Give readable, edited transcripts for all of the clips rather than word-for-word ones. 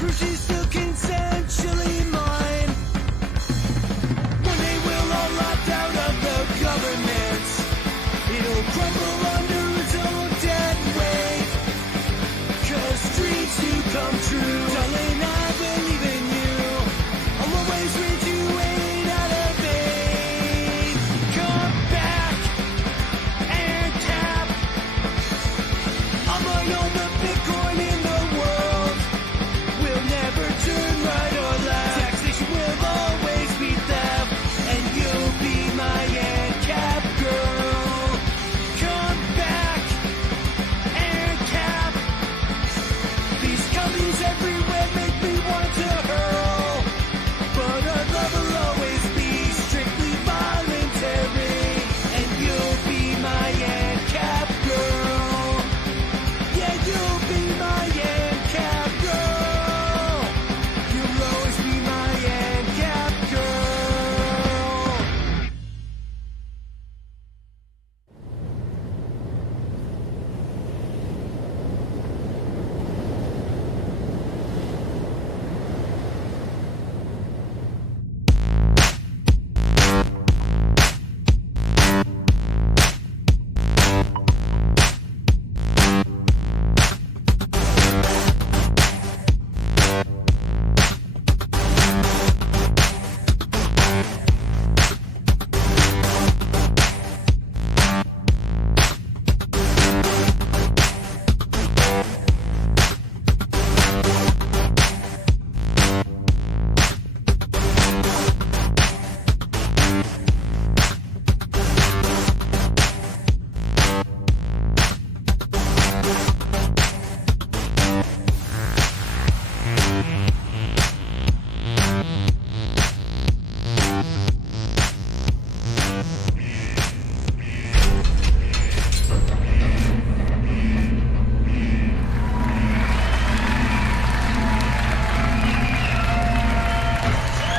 Prove she's still consensually mine. One day we'll all opt out of the government. It'll crumble under its own dead weight. 'Cause dreams do come true. Darling, I believe in you. I'll always read you 8 out of 8. Come back and tap. I'ma own the Bitcoin in the world. We'll never turn right or left. Taxation will always be theft. And you'll be my ANCAP girl. Come back and cap. These companies everywhere make me want to hurl. But our love will always be strictly voluntary. And you'll be my ANCAP girl. Yeah, you'll be my ANCAP girl. You'll always be my ANCAP girl.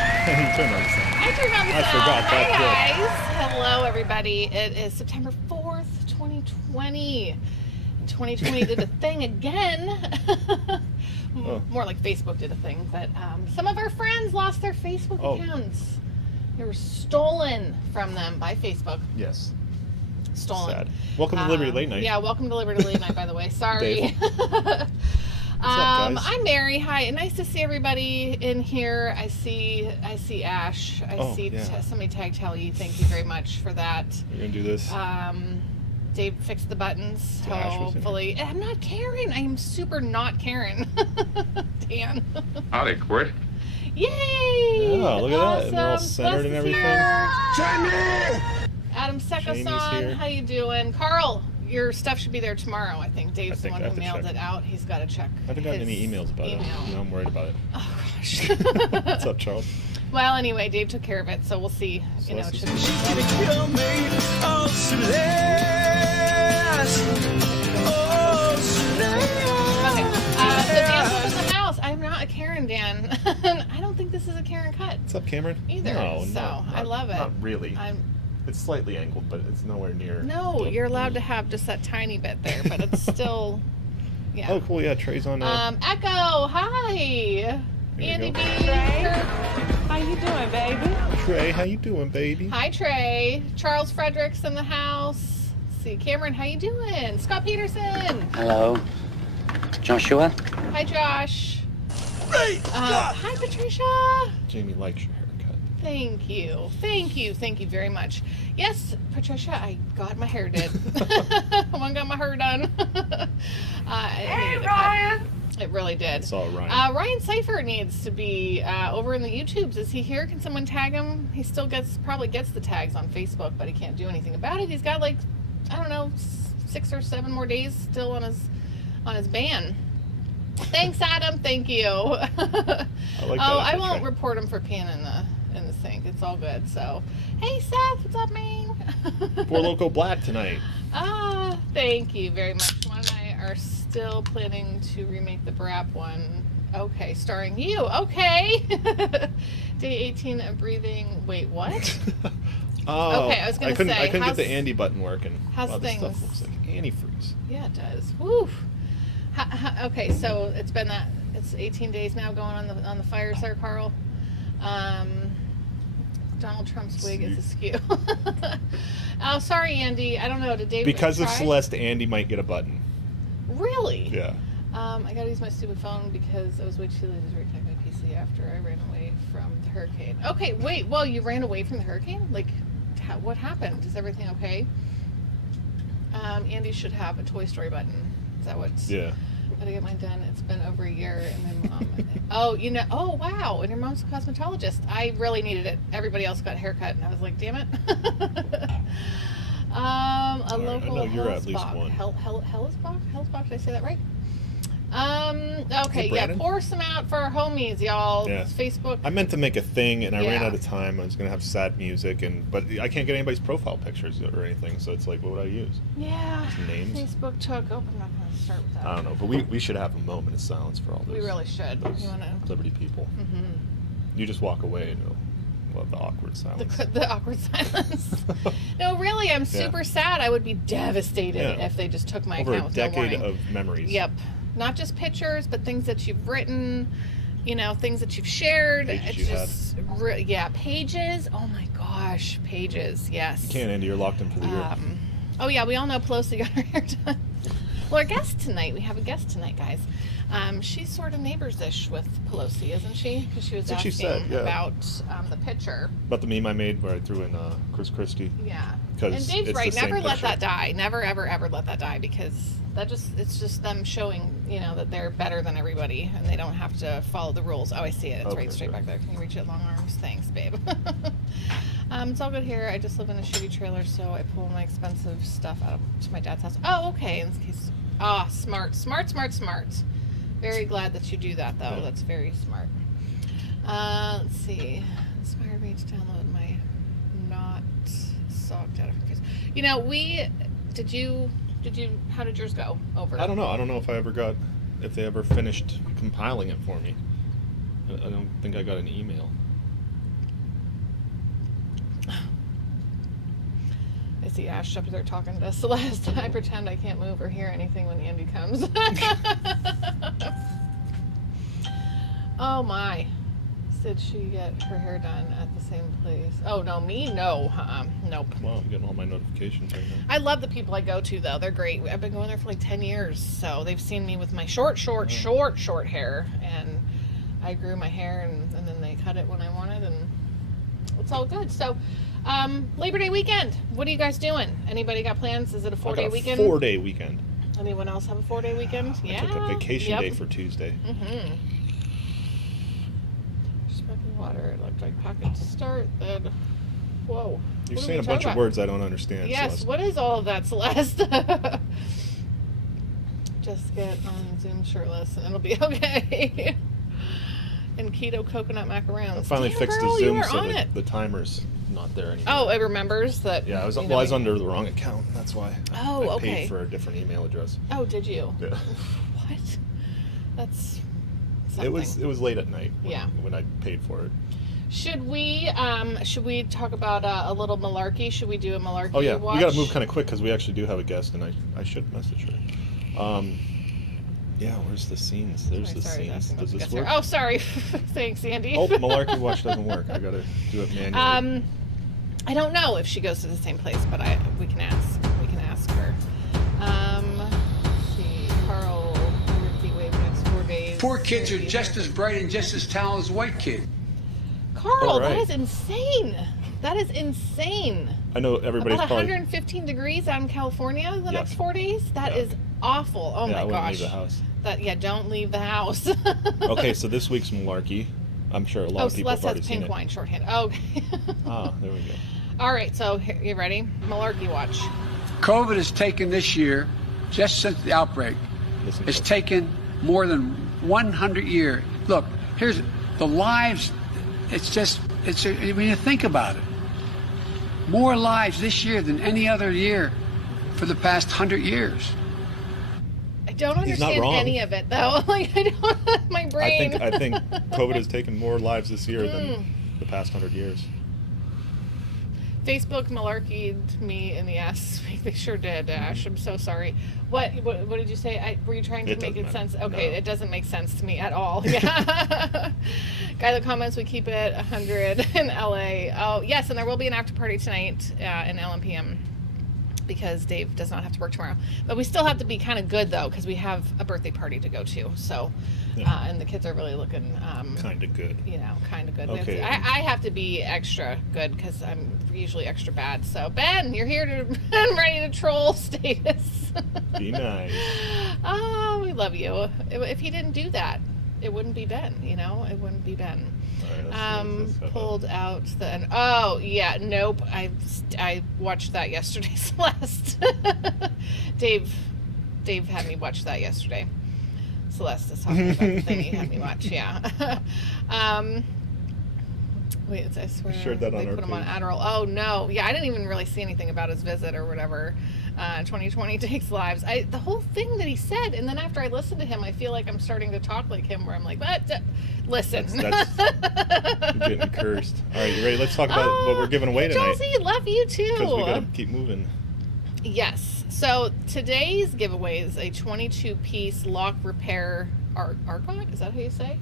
I turned on the I sound. forgot Hi that guys. Hello everybody. It is September 4th, 2020. 2020 did a thing again. Oh. More like Facebook did a thing, but some of our friends lost their Facebook Oh. accounts. They were stolen from them by Facebook. Yes. Stolen. Sad. Welcome to Liberty Late Night. Yeah, welcome to Liberty Late Night, by the way. Sorry. What's up, guys? I'm Mary. Hi, nice to see everybody in here. I see Ash. I see somebody tagged Telly. Thank you very much for that. We're gonna do this. Dave fixed the buttons. Yeah, Ash was in Hopefully, I'm not Karen. I am super not Karen. Dan. Howdy, quit. Yay! Yeah, look at that. And they're all Awesome. centered and Plus everything. here. Adam Jamie's Sekosan, here. how you doing? Carl, your stuff should be there tomorrow. I think Dave's I think the I one who have to mailed check. it out. He's got to check. I haven't gotten any his emails about email. it. You know, I'm worried about it. Oh gosh. What's up, Charles? Well, anyway, Dave took care of it, so we'll see. So You know, that's it should just- She's gonna kill me. Oh, Celeste. Oh, Celeste. Okay. So Dan's in the house. I'm not a Karen, Dan. I don't think this is a Karen cut What's up, Cameron? either. No, so I love it. Not really. I'm It's slightly angled, but it's nowhere near. no. You're allowed to have just that tiny bit there, but it's still. Yeah. Oh, cool. Yeah, Trey's on. Echo. Hi. Here you Andy go. B. How you doing, baby? Trey, how you doing, baby? Hi, Trey. Charles Fredericks in the house. Let's see, Cameron, how you doing? Scott Peterson. Hello, Joshua. Hi, Josh. Hi, Patricia. Jamie likes your haircut. Thank you. Thank you. Thank you very much. Yes, Patricia, I got my hair did. One got my hair done. Hey, It Ryan. It really did. I saw Ryan. Ryan Seifert needs to be over in the YouTubes. Is he here? Can someone tag him? He still probably gets the tags on Facebook, but he can't do anything about it. He's got like, I don't know, 6 or 7 more days still on his ban. Thanks, Adam. Thank you. I like that. I won't Trey. report him for peeing in the sink. It's all good. So, hey, Seth, what's up, man? Four Loco Black tonight. Thank you very much. Juan and I are still planning to remake the Brap one. Okay, starring you. Okay. Day 18 of breathing. Wait, what? Oh, Okay, I was gonna couldn't say, get how's- the Andy button working. how's Wow, this stuff things? looks like antifreeze. Yeah, it does. Woo. Okay, so it's been It's 18 days now going on the fires there, Carl. Donald Trump's wig is askew. Oh, sorry, Andy. I don't know. Did David Because try? of Celeste, Andy might get a button. Really? Yeah. I gotta use my stupid phone because I was way too lazy to reconnect my PC after I ran away from the hurricane. Okay, wait. Well, you ran away from the hurricane? Like, what happened? Is everything okay? Andy should have a Toy Story button. Is that what's... Yeah. Gotta get mine done. It's been over a year, and my mom... Oh, oh, wow. And your mom's a cosmetologist. I really needed it. Everybody else got a haircut, and I was like, damn it. Local I know you're at least one. Hellsbach, did I say that right? Okay, Hey, yeah, Brandon? pour some out for our homies, y'all. Yeah. Facebook. I meant to make a thing, and I ran Yeah. out of time. I was going to have sad music, but I can't get anybody's profile pictures or anything, so it's like, what would I use? Yeah. Some names? Facebook took... Oh, I'm not going to start with that. I don't know, but we should have a moment of silence for all those. We really should. Those You want to... Liberty people. Mm-hmm. You just walk away and we'll have the awkward silence. The awkward silence. No, really, I'm super sad. I would be devastated if they just took my Over account a with no decade warning. of memories. Yep. Not just pictures, but things that you've written, things that you've shared. Pages It's you just, pages. Oh my gosh, pages. Yes. You can't, Andy. You're locked in for the year. Oh yeah, we all know Pelosi got her hair done. Well, our guest tonight. We have a guest tonight, guys. She's sort of neighbors-ish with Pelosi, isn't she? Because she was That's what asking she said, yeah. about the picture. About the meme I made where I threw in Chris Christie. Yeah. 'Cause And Dave's it's right. the same Never let picture. that die. Never, ever, ever let that die, because it's just them showing, that they're better than everybody and they don't have to follow the rules. Oh, I see it. It's Okay, right straight good. back there. Can you reach it, long arms? Thanks, babe. It's all good here. I just live in a shitty trailer, so I pull my expensive stuff out to my dad's house. Oh, okay. In this case, smart. Very glad that you do that, though. Yeah. That's very smart. Let's see. Inspired me to download my not socked out of her face. How did yours go over? I don't know. I don't know if they ever finished compiling it for me. I don't think I got an email. I see Ash up there talking to Celeste. I pretend I can't move or hear anything when Andy comes. Oh my. Did she get her hair done at the same place? Oh no, me? No. Nope. Wow, I'm getting all my notifications right now. I love the people I go to, though. They're great. I've been going there for like 10 years, so they've seen me with my short hair, and I grew my hair, and then they cut it when I wanted, and it's all good. So, Labor Day weekend. What are you guys doing? Anybody got plans? Is it a 4-day weekend? 4-day weekend. Anyone else have a 4-day weekend? I took a vacation day for Tuesday. Mm-hmm. Smoking water. It looked like pocket to start. Then, whoa. You're What are saying we a bunch talking of about? words I don't understand. Yes. Celeste. What is all of that, Celeste? Just get on Zoom shirtless, and it'll be okay. And keto coconut macarons. I finally Damn, fixed girl, the you Zoom were so on that it. the timer's not there anymore. Oh, it remembers that. Yeah, I was you know, under the wrong account. That's why. Oh, I okay. paid for a different email address. Oh, did you? Yeah. What? That's something. It was late at night. When I paid for it. Should we talk about a little malarkey? Should we do a malarkey Oh yeah, watch? we got to move kind of quick because we actually do have a guest, and I should message her. Yeah, where's the scenes? There's the Sorry, scenes. Does this guest work? here. Oh, sorry. Thanks, Andy. Oh, Malarkey Watch doesn't work. I gotta do it manually. I don't know if she goes to the same place, but we can ask. We can ask her. Let's see, Carl, Ricky Wave next 4 days. Poor kids are just as bright and just as talented as white kids. Carl, All right. that is insane. That is insane. I know everybody's About probably. 115 degrees out in California the next Yes. 4 days. That Yeah. is awful. Oh Yeah, my I wouldn't gosh. leave the house. Don't leave the house. Okay, so this week's Malarkey, I'm sure a lot of people Celeste have already has seen pink it. wine shorthand. Okay. Ah, there we go. All right, so you ready? Malarkey watch. COVID has taken this year, just since the outbreak, Listen it's close. taken more than 100 years. Look, here's the lives. When you think about it, more lives this year than any other year for the past 100 years. I don't He's not understand wrong. any of it though. Like I don't. My brain. I think COVID has taken more lives this year than the past 100 years. Facebook malarkeyed me in the ass this week. They sure did, Ash. I'm so sorry. What did you say? Were you trying to make it sense? Okay, no. It doesn't make sense to me at all. Yeah. Guy that comments, we keep it 100 in LA. Oh, yes, and there will be an after party tonight in LMPM because Dave does not have to work tomorrow. But we still have to be kind of good, though, because we have a birthday party to go to. So, and the kids are really looking... kind of good. You know, kind of good. Okay. I have to be extra good because I'm usually extra bad. So, Ben, you're here to ready to troll status. Be nice. Oh, we love you. If he didn't do that, it wouldn't be Ben, you know? It wouldn't be Ben. All right, Pulled out the... Oh, yeah, nope. I watched that yesterday, Celeste. Dave had me watch that yesterday. Celeste is talking about the thing he had me watch, yeah. Wait, I swear shared that they on our put him on page. Adderall. Oh, no. Yeah, I didn't even really see anything about his visit or whatever. 2020 takes lives. The whole thing that he said, and then after I listened to him, I feel like I'm starting to talk like him, where I'm like, what? Listen. That's I'm getting cursed. All right, you ready? Let's talk about what we're giving away tonight. Josie, love you too. Because we got to keep moving. Yes. So today's giveaway is a 22-piece lock repair argot. Is that how you say?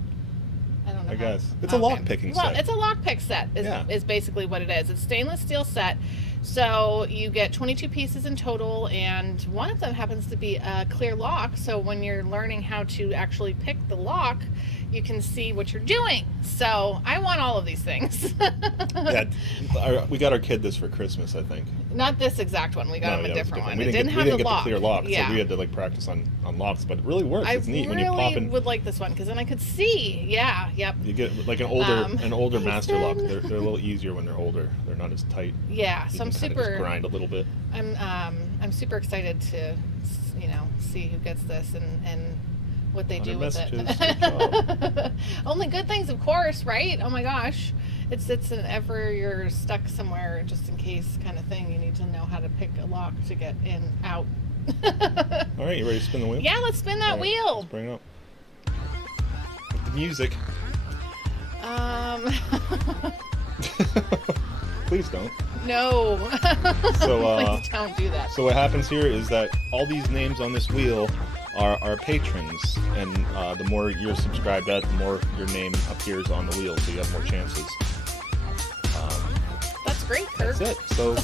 I don't know. I guess. It's a lock picking set. Well, it's a lock pick set is basically what it is. It's stainless steel set. So you get 22 pieces in total, and one of them happens to be a clear lock. So when you're learning how to actually pick the lock, you can see what you're doing. So I want all of these things. We got our kid this for Christmas, I think. Not this exact one. We got him a different one. It didn't have we the didn't lock. get the clear lock, Yeah. so we had to practice on locks. But it really works. It's neat when you pop I really in. would like this one because then I could see. Yeah. Yep. You get like an older master lock. Ben. They're a little easier when they're older. They're not as tight. Yeah. You So I'm can kinda super. just grind a little bit. I'm super excited to, see who gets this and what they do with it. Messages. Only good things, of course, right? Oh my gosh, it's an ever you're stuck somewhere just in case kind of thing. You need to know how to pick a lock to get in out. All right, you ready to spin the wheel? Yeah, let's spin that All right, wheel. Let's bring it up. With the music. Please don't. No. So, Please don't do that. So what happens here is that all these names on this wheel are our patrons, and the more you're subscribed at, the more your name appears on the wheel, so you have more chances. That's great, Kurt. That's it. So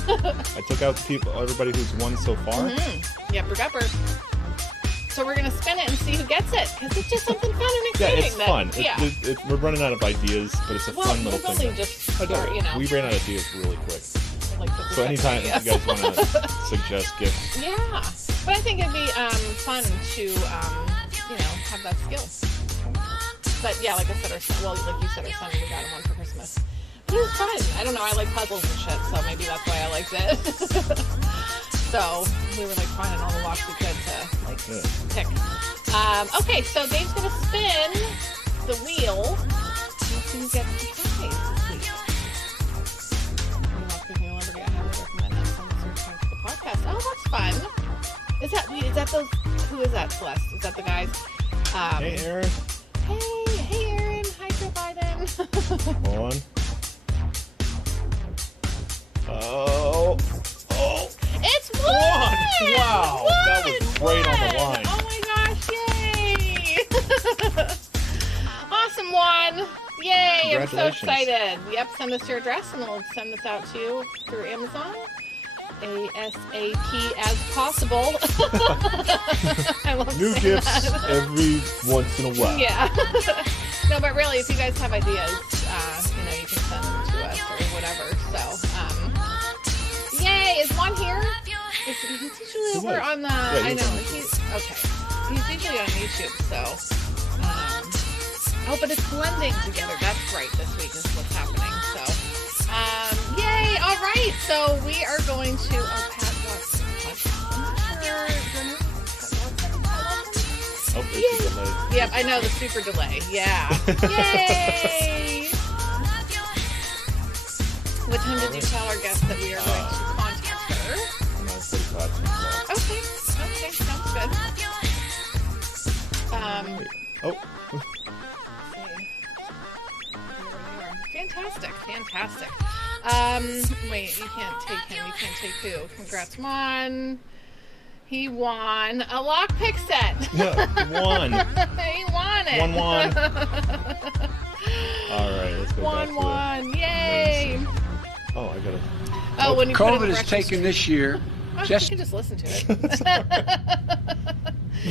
I took out everybody who's won so far. Yep, upper. So we're gonna spin it and see who gets it, because it's just something fun and Yeah, exciting. it's fun. Yeah. We're running out of ideas, but it's a fun little we've thing. only just I know. started, We ran out of ideas really quick. like the So anytime yes. you guys want to suggest gifts, Yeah, but I think it'd be fun to have that skill. But yeah, like I said, like you said, our son, we got him one for Christmas. It was fun. I don't know. I like puzzles and shit, so maybe that's why I liked it. So we were finding all the locks we could to pick. Okay, so Dave's gonna spin the wheel. Let's see who gets the prize this week. The podcast. Oh, that's fun. Is that those? Who is that, Celeste? Is that the guys? hey Aaron, Hey, Aaron. Hi, Joe Biden. hold on. Oh, It's one! Wow, that was right on the line. Oh my gosh, yay! Awesome one! Yay, I'm so Congratulations. excited. Yep, send us your address and we'll send this out to you through Amazon. ASAP as possible. I love new saying gifts that. every once in a while. Yeah. No, but really, if you guys have ideas, you can send them to us or whatever. So, yay! Is Juan here? He's usually over on the. Yeah, I he's know. on He's okay. He's usually on YouTube. So. Oh, but it's blending together. That's right. This week is what's happening. So, yay! All right. So we are going to. Oh, Pat, what? Oh, there's a delay. Yep, I know the super delay. Yeah. Yay! What time did you tell our guest that we are going to contact her? 9:45. Okay, sounds good. Oh, Fantastic. Wait, you can't take him. You can't take who? Congrats, won. He won a lockpick set. One. He won it. 1-1. All right, let's go back to 1-1. Yay. Amazing. Oh, I gotta. Oh, when you put COVID in is Russian taken this year. you Just can just listen to it.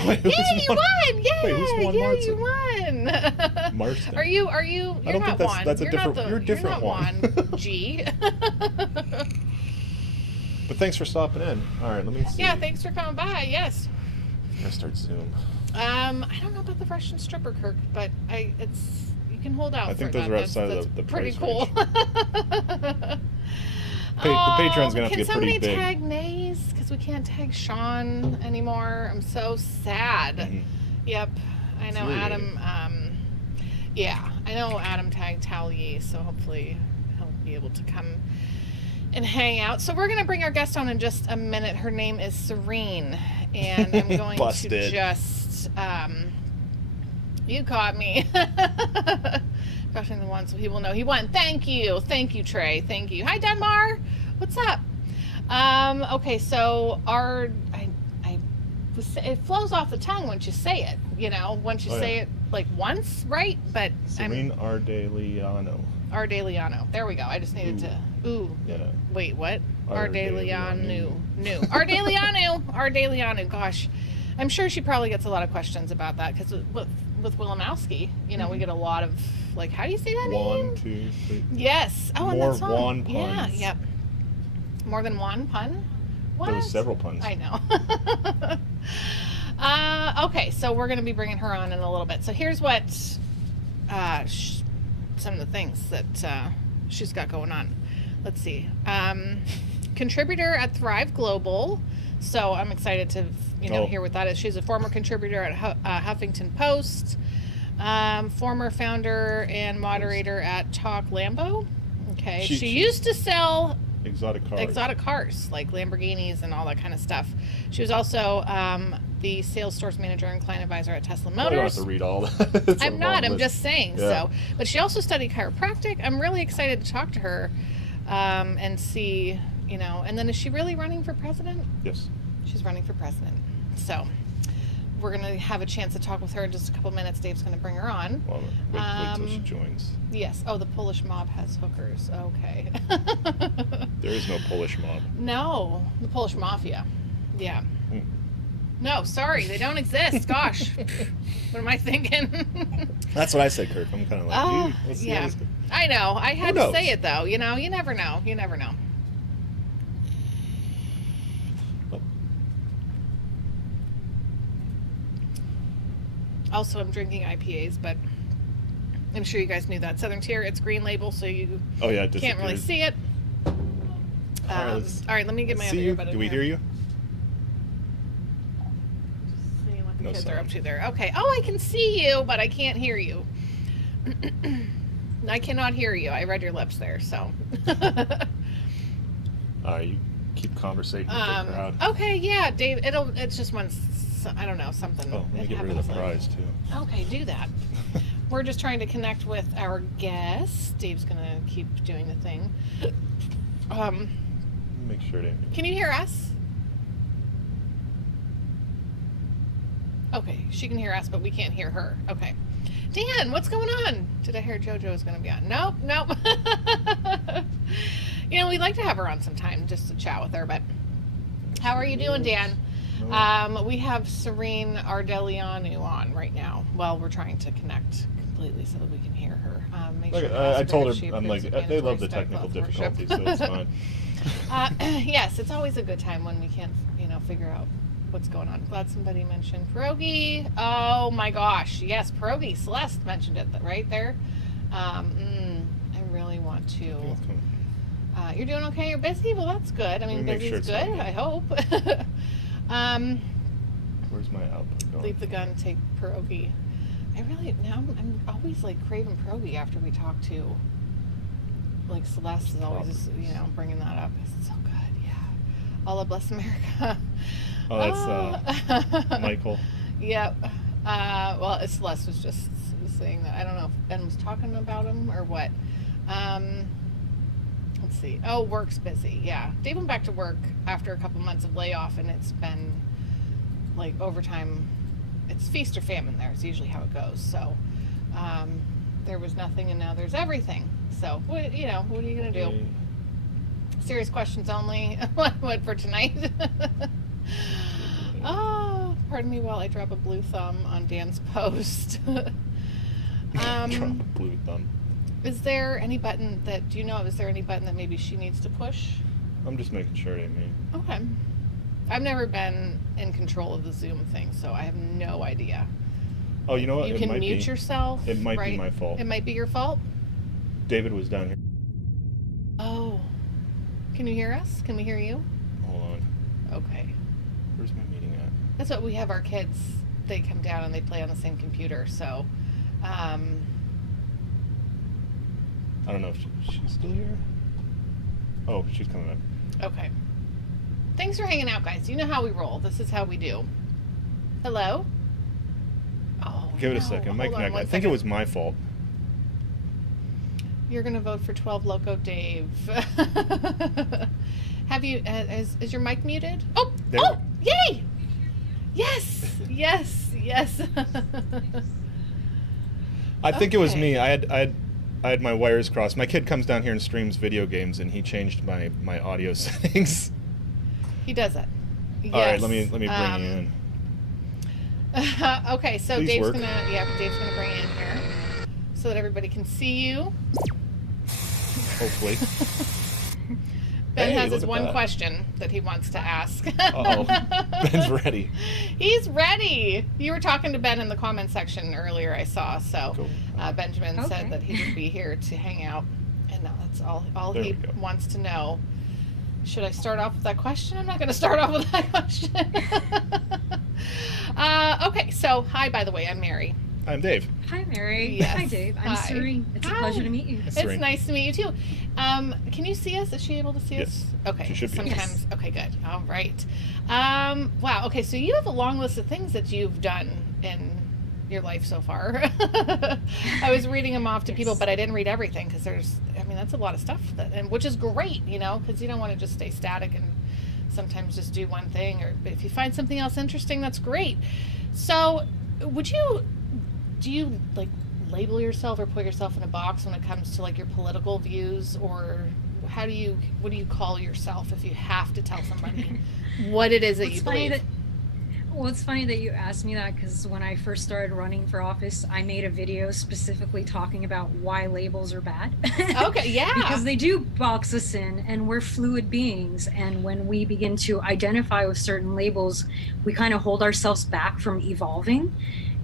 Wait, who's Yay, you won! Yay! Wait, who's won Yay, Marston? you won! Marston. Are you? I You're don't not think Juan. that's a You're different. Not the, you're a different you're not one. Juan. G. But thanks for stopping in. All right, let me see. Yeah, thanks for coming by. Yes. I'm gonna start Zoom. I don't know about the Russian stripper, Kirk, but you can hold out. I think for those that. are outside that's the pretty price cool. The Patreon's gonna have to Can get somebody pretty big. tag Nays? Because we can't tag Sean anymore. I'm so sad. Mhm. Yep, I know Infuriating. Adam. Yeah, I know Adam tagged Tally, so hopefully he'll be able to come and hang out. So we're gonna bring our guest on in just a minute. Her name is Sorinne, and I'm going to Busted. just you caught me. Crushing the one so he will know he won. Thank you, Trey. Thank you. Hi, Denmar. What's up? Okay, so it flows off the tongue once you say it. You know, once you say it like once, right? But Sorinne Ardeleanu. Ardeleanu. There we go. I just needed to. Ooh. Yeah. Wait, what? Ardeleanu. Ardeleanu. Gosh, I'm sure she probably gets a lot of questions about that because with Wilimowski, you know, we get a lot of like, how do you say that name? 1, 2, 3. Yes. Oh, and More that song. Juan Yeah. puns. Yep. More than one pun. What? There was several puns. I know. Okay, so we're going to be bringing her on in a little bit. So here's what some of the things that she's got going on. Let's see. Contributor at Thrive Global. So I'm excited to hear what that is. She's a former contributor at Huffington Post, former founder and moderator at Talk Lambo. Okay, she used to sell exotic cars like Lamborghinis and all that kind of stuff. She was also the sales stores manager and client advisor at Tesla Motors. I don't have to read all that. It's a I'm not. long I'm list. just saying. Yeah. So, but she also studied chiropractic. I'm really excited to talk to her and see, And then, is she really running for president? Yes. She's running for president. So, we're going to have a chance to talk with her in just a couple minutes. Dave's going to bring her on. Well, wait till she joins. Yes. Oh, the Polish mob has hookers. Okay. There is no Polish mob. No, the Polish mafia. Yeah. Hmm. No, sorry, they don't exist. Gosh, what am I thinking? That's what I said, Kirk. I'm kind of like, dude, let's see how yeah. this goes. I know. I had Who to knows? say it though. You never know. You never know. Oh. Also, I'm drinking IPAs, but I'm sure you guys knew that. Southern Tier, it's green label, so you Oh yeah, it can't really disappeared. see it. All All right, let me get my see other you. earbud in Do we here. hear you? Seeing what the No kids are up sound. to there. Okay. Oh, I can see you, but I can't hear you. I cannot hear you. I read your lips there, so. You keep conversating with the crowd. Okay, yeah, Dave. It's just when I don't know something. Oh, let me it get rid of the happens, like- prize too. Okay, do that. We're just trying to connect with our guest. Dave's gonna keep doing the thing. Make sure to. Can you hear us? Okay, she can hear us, but we can't hear her. Okay. Dan, what's going on? Did I hear JoJo is going to be on? Nope. We'd like to have her on sometime just to chat with her, but how are you doing, Dan? We have Sorinne Ardeleanu on right now. Well, we're trying to connect completely so that we can hear her. Make sure to ask I told if she her, I'm approves like, of they love mandatory the Skype technical worship. difficulties, so it's fine. Yes, it's always a good time when we can't, figure out what's going on. Glad somebody mentioned pierogi. Oh my gosh, yes, pierogi. Celeste mentioned it right there. I really want to. You're doing okay. You're busy. Well, that's good. I mean, Let me make busy's sure it's good. on. I hope. Where's my output going? Leave the gun. Take pierogi. I'm always like craving pierogi after we talk to. Like Celeste is always, bringing that up. It's so good. Yeah. Allah bless America. Oh, that's Michael. Yep. Well, Celeste was just saying that. I don't know if Ben was talking about him or what. Let's let's see. Oh, work's busy. Yeah. Dave went back to work after a couple months of layoff, and it's been like overtime. It's feast or famine there. It's usually how it goes. So there was nothing, and now there's everything. So, what are you going to do? Serious questions only. What for tonight? Oh, pardon me while I drop a blue thumb on Dan's post. Drop a blue thumb. Is there any button is there any button that maybe she needs to push? I'm just making sure it ain't me. Okay. I've never been in control of the Zoom thing, so I have no idea. Oh, you know what? You can mute yourself. It might right? be my fault. It might be your fault? David was down here. Oh. Can you hear us? Can we hear you? Hold on. Okay. Where's my meeting at? That's what we have our kids. They come down and they play on the same computer, so I don't know if she's still here. Oh, she's coming up. okay. Thanks for hanging out, guys. You know how we roll. This is how we do. Hello? Oh, Give it a no. second. Hold on I one think second. it was my fault. You're gonna vote for 12 Loco Dave. Have you? Is your mic muted? Oh! There Oh! Yay! Yes! Yes! Yes! I think it was Okay. me. I had my wires crossed. My kid comes down here and streams video games, and he changed my audio settings. He does it. Yes. All right, let me bring you in. Okay, so Please Dave's work. Dave's gonna bring you in here so that everybody can see you. Hopefully. Ben Hey, has look his at one that. question that he wants to ask. Uh-oh. Ben's ready. He's ready. You were talking to Ben in the comment section earlier, I saw. So Cool. Benjamin Okay. said that he would be here to hang out, and now that's all There he we go. wants to know. Should I start off with that question? I'm not going to start off with that question. Okay, so hi, by the way, I'm Mary. I'm Dave. Hi, Mary. Yes. Hi, Dave. I'm Hi. Sorinne. It's Hi. a pleasure to meet you. It's It's Sorinne. nice to meet you too. Can you see us? Is she able to see Yes. us? Okay. She should be. Sometimes. Okay, good. All right. Wow. Okay, so you have a long list of things that you've done in your life so far. I was reading them off to people, Yes. but I didn't read everything because that's a lot of stuff which is great, because you don't want to just stay static and sometimes just do one thing, or if you find something else interesting, that's great. So, do you like label yourself or put yourself in a box when it comes to like your political views, or what do you call yourself if you have to tell somebody what it is that you believe? Well, it's funny that you asked me that, because when I first started running for office, I made a video specifically talking about why labels are bad. Okay, yeah. Because they do box us in, and we're fluid beings. And when we begin to identify with certain labels, we kind of hold ourselves back from evolving.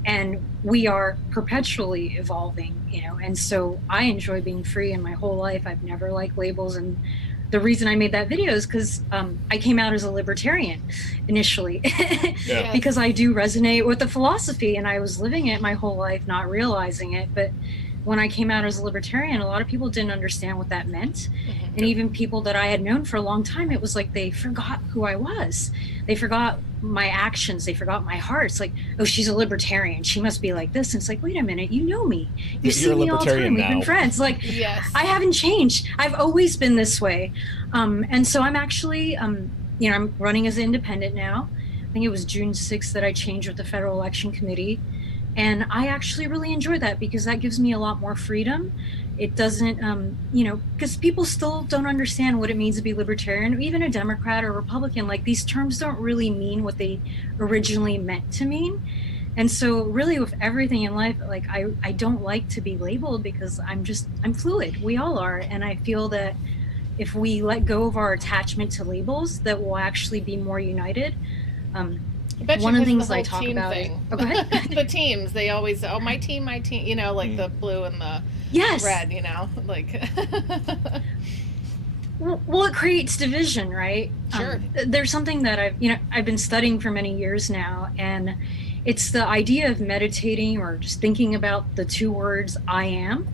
And we are perpetually evolving, And so I enjoy being free, and my whole life I've never liked labels. And the reason I made that video is because I came out as a libertarian initially. Yeah. Because I do resonate with the philosophy, and I was living it my whole life, not realizing it. But when I came out as a libertarian, a lot of people didn't understand what that meant. Mhm. And even people that I had known for a long time, it was like they forgot who I was. They forgot my actions. They forgot my heart. It's like, oh, she's a libertarian. She must be like this. And it's like, wait a minute, you know me. You You're see a me all the libertarian time. We've been now. friends. Like, Yes. I haven't changed. I've always been this way. And so I'm actually, I'm running as an independent now. I think it was June 6th that I changed with the Federal Election Committee. And I actually really enjoy that, because that gives me a lot more freedom. It doesn't, because people still don't understand what it means to be libertarian, or even a Democrat or Republican. Like, these terms don't really mean what they originally meant to mean. And so really with everything in life, like I don't like to be labeled, because I'm fluid. We all are. And I feel that if we let go of our attachment to labels, that we'll actually be more united. I bet you One of the because things I whole talk team about thing. Oh, go ahead. The teams, they always, my team, like the blue and the Yes. red, like. Well, it creates division, right? Sure. There's something that I've been studying for many years now, and it's the idea of meditating or just thinking about the two words "I am"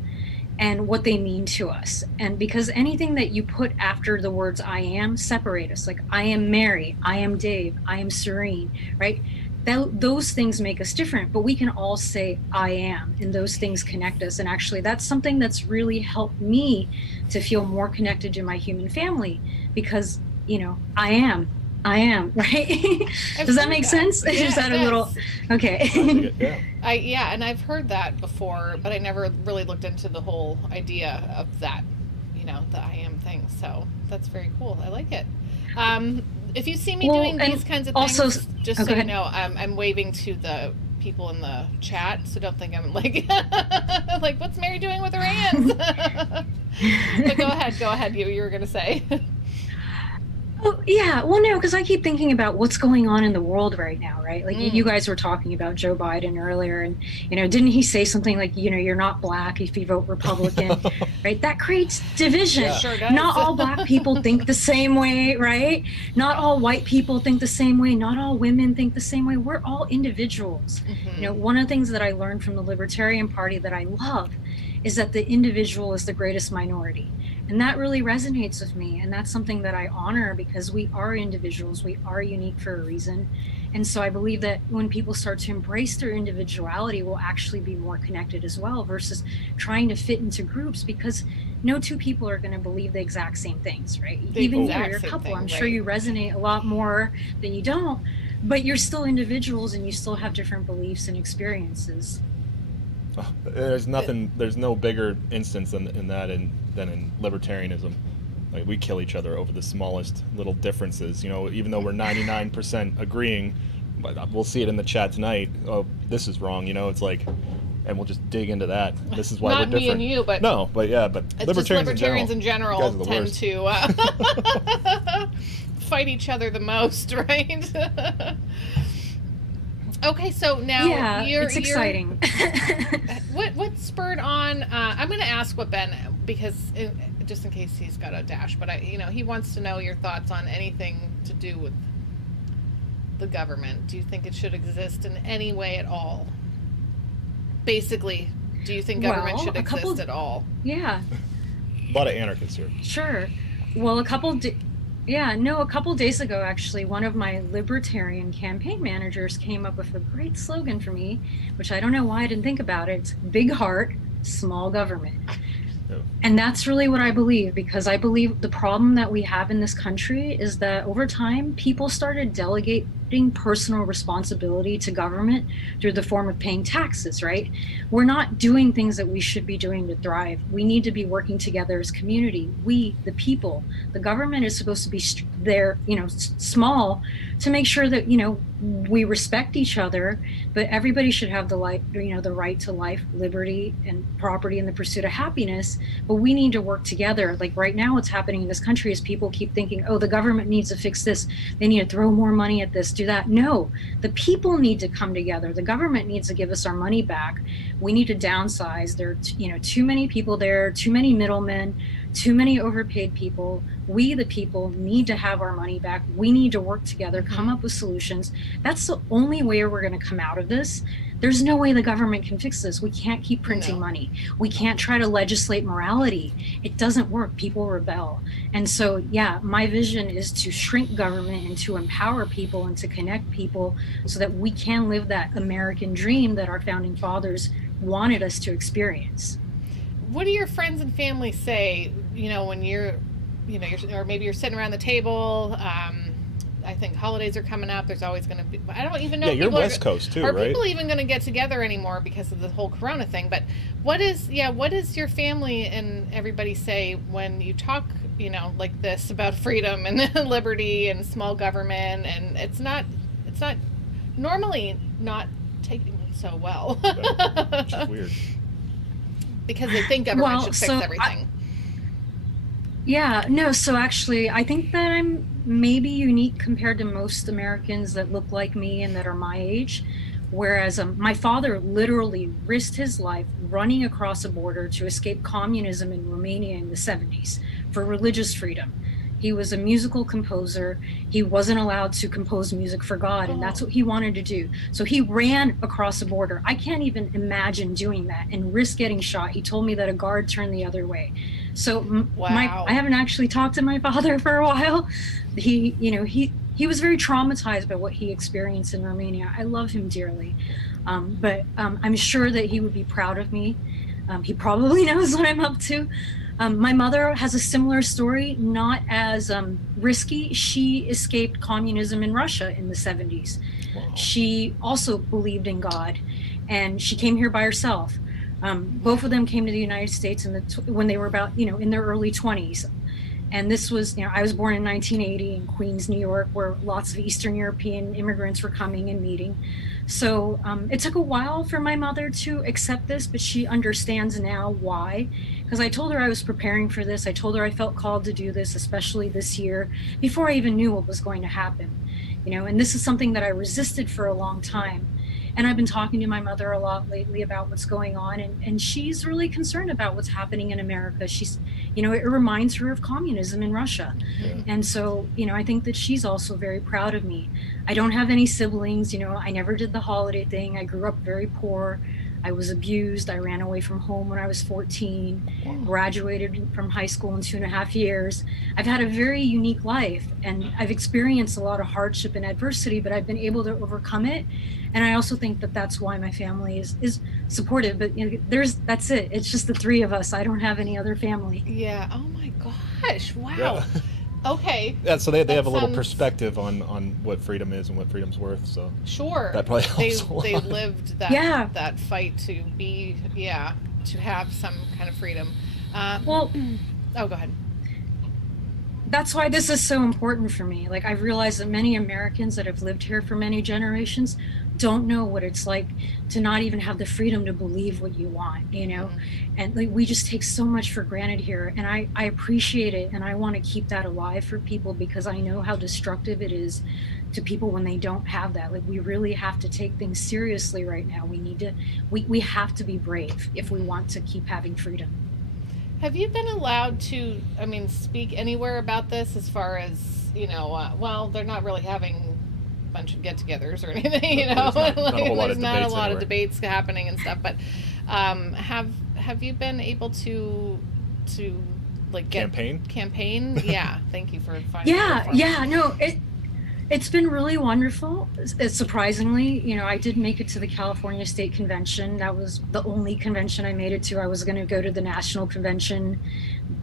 and what they mean to us. And because anything that you put after the words "I am" separate us. Like, I am Mary, I am Dave, I am Sorinne, right? those things make us different, but we can all say I am, and those things connect us. And actually that's something that's really helped me to feel more connected to my human family, because I am, right? Does that make sense? Yeah, Is that a little okay? Yeah. And I've heard that before, but I never really looked into the whole idea of that, the I am thing. So that's very cool. I like it. If you see me doing these kinds of things, also, just so you know, I'm waving to the people in the chat, so don't think I'm like, like, what's Mary doing with her hands? But go ahead. You were gonna say. Oh, yeah. Well, no, because I keep thinking about what's going on in the world right now, right? Like you guys were talking about Joe Biden earlier, and didn't he say something like, you're not black if you vote Republican, right? That creates division. Yeah. Sure does. Not all black people think the same way, right? Not all white people think the same way. Not all women think the same way. We're all individuals. One of the things that I learned from the Libertarian Party that I love is that the individual is the greatest minority. And that really resonates with me. And that's something that I honor, because we are individuals. We are unique for a reason. And so I believe that when people start to embrace their individuality, we'll actually be more connected as well, versus trying to fit into groups, because no two people are going to believe the exact same things, right? Even you're a couple, I'm sure you resonate a lot more than you don't, but you're still individuals and you still have different beliefs and experiences. There's no bigger instance than in libertarianism. Like, we kill each other over the smallest little differences. Even though we're 99% agreeing, but we'll see it in the chat tonight. Oh, this is wrong. It's like, and we'll just dig into that. This is why we're different. Not me and you, but no, but yeah, but it's libertarians in general tend worst. to fight each other the most, right? Okay, so now it's exciting. What spurred on? I'm going to ask what Ben, because just in case he's got a dash, but he wants to know your thoughts on anything to do with the government. Do you think it should exist in any way at all? Basically, do you think government should exist at all? Yeah. A lot of anarchists here. Sure. Well, a couple days ago, actually, one of my libertarian campaign managers came up with a great slogan for me, which I don't know why I didn't think about it. It's big heart, small government. Yeah. And that's really what I believe, because I believe the problem that we have in this country is that over time, people started delegating personal responsibility to government through the form of paying taxes, right? We're not doing things that we should be doing to thrive. We need to be working together as community. We, the people, the government is supposed to be there, small, to make sure that, we respect each other, but everybody should have the right to life, liberty, and property, and the pursuit of happiness. But we need to work together. Like right now, what's happening in this country is people keep thinking, oh, the government needs to fix this. They need to throw more money at this, do that. No, the people need to come together. The government needs to give us our money back. We need to downsize. There are, too many people there, too many middlemen, too many overpaid people. We, the people, need to have our money back. We need to work together, come up with solutions. That's the only way we're going to come out of this. There's no way the government can fix this. We can't keep printing money. We can't try to legislate morality. It doesn't work. People rebel. And so, my vision is to shrink government and to empower people and to connect people so that we can live that American dream that our founding fathers wanted us to experience. What do your friends and family say, when you're or maybe you're sitting around the table? I think holidays are coming up. There's always going to be, I don't even know. Yeah, you're West Coast too, right? Are right? people even going to get together anymore because of the whole Corona thing? But what does your family and everybody say when you talk, like this about freedom and liberty and small government? And it's not normally not taken so well. Which is weird. Because they think government should fix everything. So actually, I think that I'm maybe unique compared to most Americans that look like me and that are my age. Whereas my father literally risked his life running across a border to escape communism in Romania in the 70s for religious freedom. He was a musical composer. He wasn't allowed to compose music for God, and that's what he wanted to do. So he ran across the border. I can't even imagine doing that and risk getting shot. He told me that a guard turned the other way. So I haven't actually talked to my father for a while. he was very traumatized by what he experienced in Romania. I love him dearly, but I'm sure that he would be proud of me. He probably knows what I'm up to. My mother has a similar story, not as risky. She escaped communism in Russia in the 70s. Wow. She also believed in God, and she came here by herself. Both of them came to the United States when they were about, in their early 20s. And this was, I was born in 1980 in Queens, New York, where lots of Eastern European immigrants were coming and meeting. So it took a while for my mother to accept this, but she understands now why. Because I told her I was preparing for this. I told her I felt called to do this, especially this year, before I even knew what was going to happen. And this is something that I resisted for a long time. And I've been talking to my mother a lot lately about what's going on, and she's really concerned about what's happening in America. She's, it reminds her of communism in Russia. Yeah. And so, I think that she's also very proud of me. I don't have any siblings, I never did the holiday thing. I grew up very poor. I was abused. I ran away from home when I was 14, graduated from high school in 2.5 years. I've had a very unique life, and I've experienced a lot of hardship and adversity, but I've been able to overcome it. And I also think that that's why my family is supportive. But that's it. It's just the three of us. I don't have any other family. Yeah. Oh my gosh. Wow. Yeah. Okay. Yeah, so they have a little sounds- perspective on what freedom is and what freedom's worth. So Sure. that probably helps a lot. They lived that Yeah. that fight to be to have some kind of freedom. Well, Oh, go ahead. that's why this is so important for me. Like, I've realized that many Americans that have lived here for many generations don't know what it's like to not even have the freedom to believe what you want, and like, we just take so much for granted here. And I appreciate it, and I want to keep that alive for people, because I know how destructive it is to people when they don't have that. Like, we really have to take things seriously right now. We have to be brave if we want to keep having freedom. Have you been allowed to, speak anywhere about this, as far as, well, they're not really having a bunch of get-togethers or anything, There's not a whole lot there's of not a debates lot of anywhere. debates happening and stuff, but have you been able to like get campaign? Yeah, thank you for finding No, it's been really wonderful. Surprisingly, I did make it to the California State Convention. That was the only convention I made it to. I was going to go to the national convention,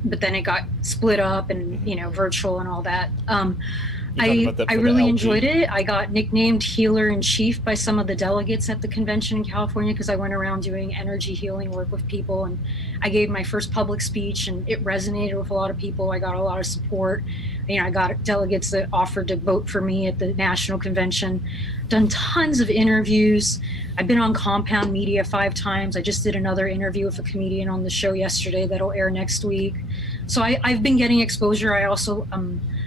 but then it got split up and, virtual and all that. I really enjoyed it. I got nicknamed Healer in Chief by some of the delegates at the convention in California, because I went around doing energy healing work with people, and I gave my first public speech, and it resonated with a lot of people. I got a lot of support. I got delegates that offered to vote for me at the national convention. Done tons of interviews. I've been on Compound Media 5 times. I just did another interview with a comedian on the show yesterday that'll air next week. So I've been getting exposure. I also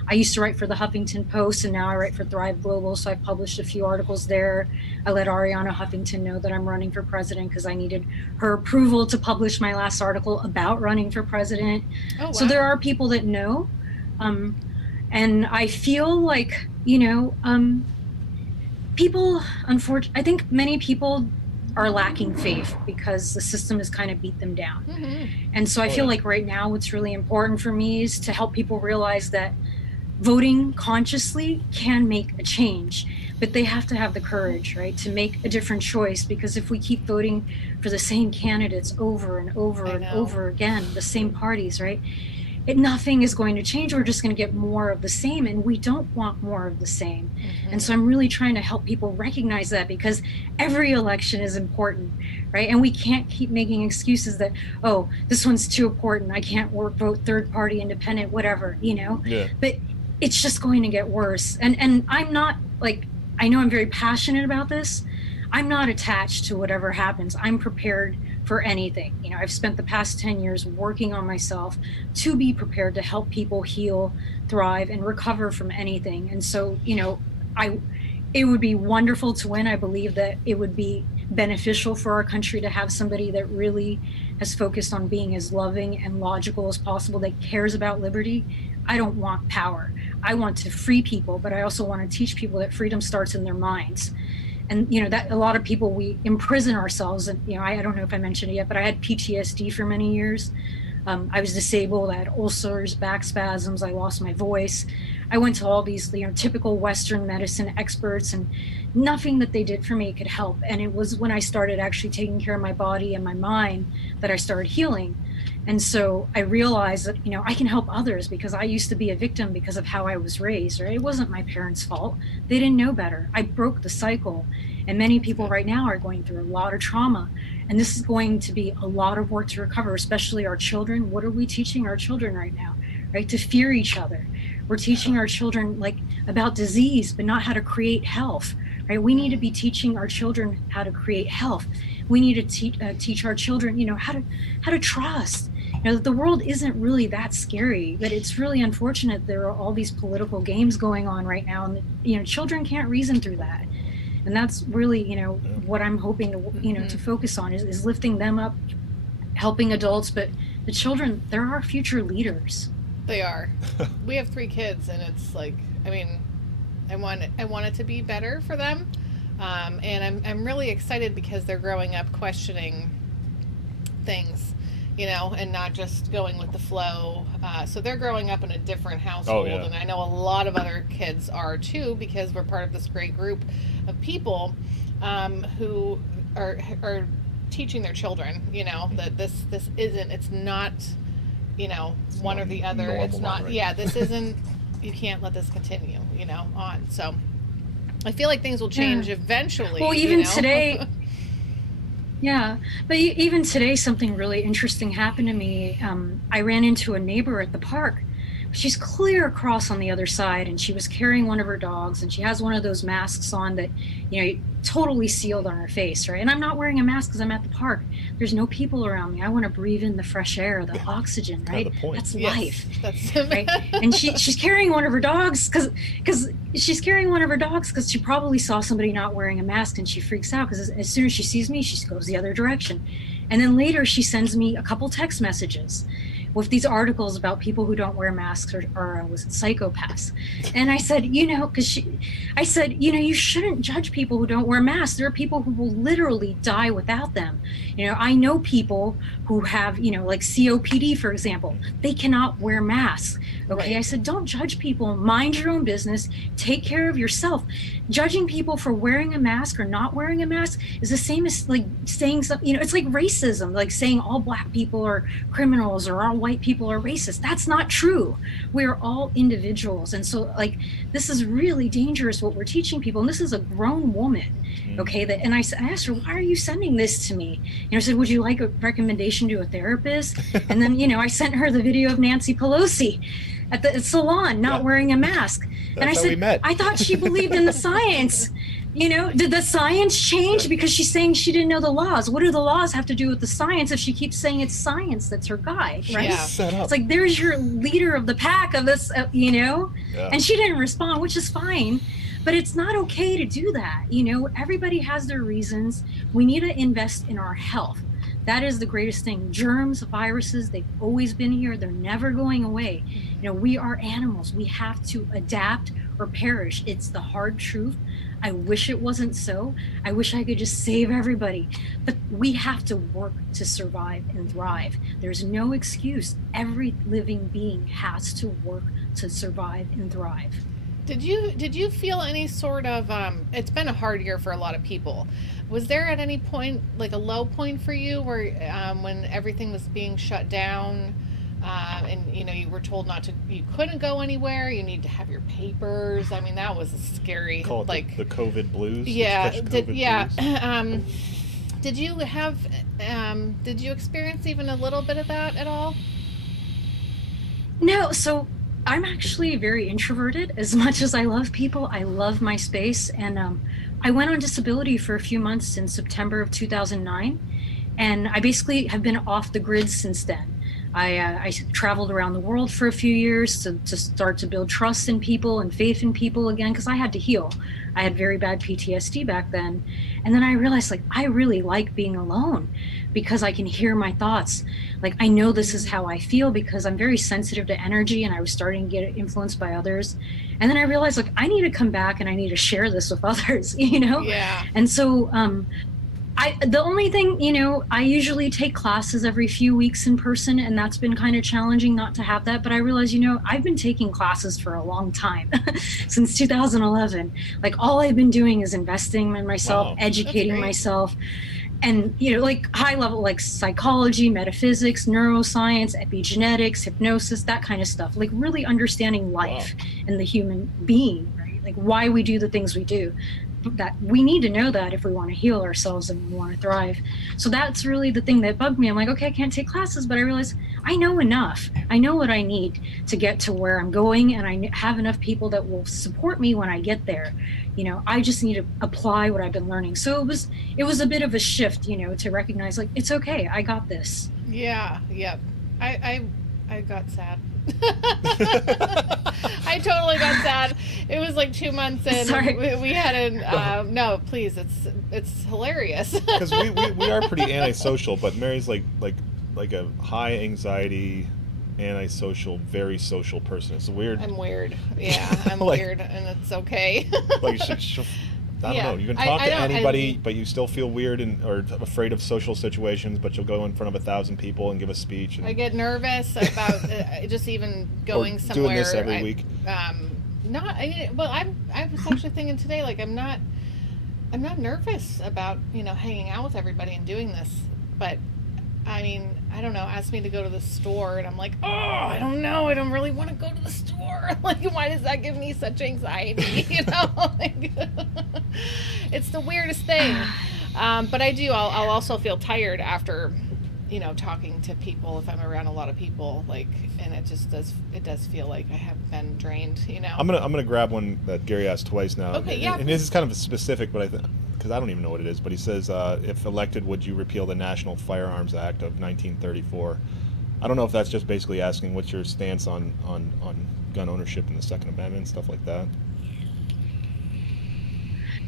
I used to write for the Huffington Post, and now I write for Thrive Global, so I published a few articles there. I let Ariana Huffington know that I'm running for president, because I needed her approval to publish my last article about running for president. Oh, wow. So there are people that know. And I feel like, people, I think many people are lacking faith because the system has kind of beat them down. Mm-hmm. And so I feel like right now what's really important for me is to help people realize that voting consciously can make a change, but they have to have the courage, right, to make a different choice. Because if we keep voting for the same candidates over and over and over again, the same parties, right, nothing is going to change. We're just going to get more of the same, and we don't want more of the same. Mm-hmm. And so I'm really trying to help people recognize that, because every election is important, right? And we can't keep making excuses that, oh, this one's too important, I can't vote third party, independent, whatever, Yeah. But it's just going to get worse. And I'm not, like, I know I'm very passionate about this. I'm not attached to whatever happens. I'm prepared for anything. I've spent the past 10 years working on myself to be prepared to help people heal, thrive, and recover from anything. And so, it would be wonderful to win. I believe that it would be beneficial for our country to have somebody that really has focused on being as loving and logical as possible, that cares about liberty. I don't want power. I want to free people, but I also want to teach people that freedom starts in their minds. And, that a lot of people, we imprison ourselves. And, I don't know if I mentioned it yet, but I had PTSD for many years. I was disabled. I had ulcers, back spasms. I lost my voice. I went to all these, typical Western medicine experts, and nothing that they did for me could help. And it was when I started actually taking care of my body and my mind that I started healing. And so I realized that, I can help others, because I used to be a victim because of how I was raised, right? It wasn't my parents' fault. They didn't know better. I broke the cycle. And many people right now are going through a lot of trauma. And this is going to be a lot of work to recover, especially our children. What are we teaching our children right now, right? To fear each other. We're teaching our children about disease, but not how to create health, right? We need to be teaching our children how to create health. We need to teach our children, how to trust. The world isn't really that scary, but it's really unfortunate there are all these political games going on right now, and children can't reason through that. And that's really, what I'm hoping to, to focus on is lifting them up, helping adults, but the children, they're our future leaders. They are. We have 3 kids, and it's like, I want it to be better for them, and I'm really excited because they're growing up questioning things, and not just going with the flow. So they're growing up in a different household, and I know a lot of other kids are too, because we're part of this great group of people who are teaching their children, that this isn't, it's not, one or the other. It's not, this isn't, you can't let this continue, on. So I feel like things will change eventually. Well, even today, but even today, something really interesting happened to me. I ran into a neighbor at the park. She's clear across on the other side, and she was carrying one of her dogs, and she has one of those masks on that, totally sealed on her face, right? And I'm not wearing a mask because I'm at the park. There's no people around me. I want to breathe in the fresh air, the oxygen, right? That's life. That's right. And she's carrying one of her dogs because she probably saw somebody not wearing a mask, and she freaks out because as soon as she sees me, she goes the other direction. And then later she sends me a couple text messages with these articles about people who don't wear masks or was it psychopaths. And I said, you shouldn't judge people who don't wear masks. There are people who will literally die without them. I know people who have, like COPD, for example, they cannot wear masks. Okay. Right. I said, don't judge people, mind your own business, take care of yourself. Judging people for wearing a mask or not wearing a mask is the same as like saying something, it's like racism, like saying all Black people are criminals or all white people are racist. That's not true. We're all individuals. And so this is really dangerous what we're teaching people. And this is a grown woman. Okay. And I asked her, why are you sending this to me? I said, would you like a recommendation to a therapist? And then, I sent her the video of Nancy Pelosi at the salon, not wearing a mask. And I said, I thought she believed in the science. Did the science change because she's saying she didn't know the laws? What do the laws have to do with the science if she keeps saying it's science that's her guide, right? Yeah. It's like, there's your leader of the pack of this, and she didn't respond, which is fine. But it's not okay to do that. Everybody has their reasons. We need to invest in our health. That is the greatest thing. Germs, viruses, they've always been here. They're never going away. We are animals. We have to adapt or perish. It's the hard truth. I wish it wasn't so. I wish I could just save everybody. But we have to work to survive and thrive. There's no excuse. Every living being has to work to survive and thrive. Did you feel any sort of it's been a hard year for a lot of people. Was there at any point like a low point for you where when everything was being shut down and you were told you couldn't go anywhere, you need to have your papers? I mean, that was a scary, call it like the COVID blues. Yeah. Blues. Did you experience even a little bit of that at all? No, so I'm actually very introverted. As much as I love people, I love my space. And I went on disability for a few months in September of 2009. And I basically have been off the grid since then. I traveled around the world for a few years to start to build trust in people and faith in people again, because I had to heal. I had very bad PTSD back then. And then I realized, I really like being alone because I can hear my thoughts. I know this is how I feel because I'm very sensitive to energy, and I was starting to get influenced by others. And then I realized, I need to come back and I need to share this with others, Yeah. And so The only thing, I usually take classes every few weeks in person, and that's been kind of challenging not to have that. But I realize, I've been taking classes for a long time, since 2011. Like, all I've been doing is investing in myself, Wow. educating myself, and, like high level, like psychology, metaphysics, neuroscience, epigenetics, hypnosis, that kind of stuff. Like, really understanding life and the human being, right? Like, why we do the things we do. That we need to know that if we want to heal ourselves and we want to thrive. So that's really the thing that bugged me. I'm like, okay, I can't take classes, but I realize I know enough. I know what I need to get to where I'm going, and I have enough people that will support me when I get there. I just need to apply what I've been learning. So it was a bit of a shift, to recognize, like, it's okay, I got this. Yeah. I got sad. I totally got sad. It was like 2 months in. Sorry. We had no, please. It's hilarious. Because we are pretty antisocial, but Mary's like a high anxiety, antisocial, very social person. It's weird. I'm weird. Yeah, I'm Like- weird, and it's okay. Like she'll I don't Yeah. know. You can talk I to don't- anybody, but you still feel weird or afraid of social situations. But you'll go in front of 1,000 people and give a speech. And, I get nervous about just even going or somewhere. doing this every week. I was actually thinking today, like, I'm not nervous about hanging out with everybody and doing this, but I mean, I don't know. Ask me to go to the store, and I'm like, oh, I don't know. I don't really want to go to the store. Like, why does that give me such anxiety? Like, it's the weirdest thing. But I do. I'll also feel tired after, talking to people if I'm around a lot of people. Like, and it just does. It does feel like I have been drained. I'm gonna grab one that Gary asked twice now. Okay, yeah. And this is kind of specific, but because I don't even know what it is, but he says, if elected, would you repeal the National Firearms Act of 1934? I don't know if that's just basically asking what's your stance on gun ownership and the Second Amendment and stuff like that.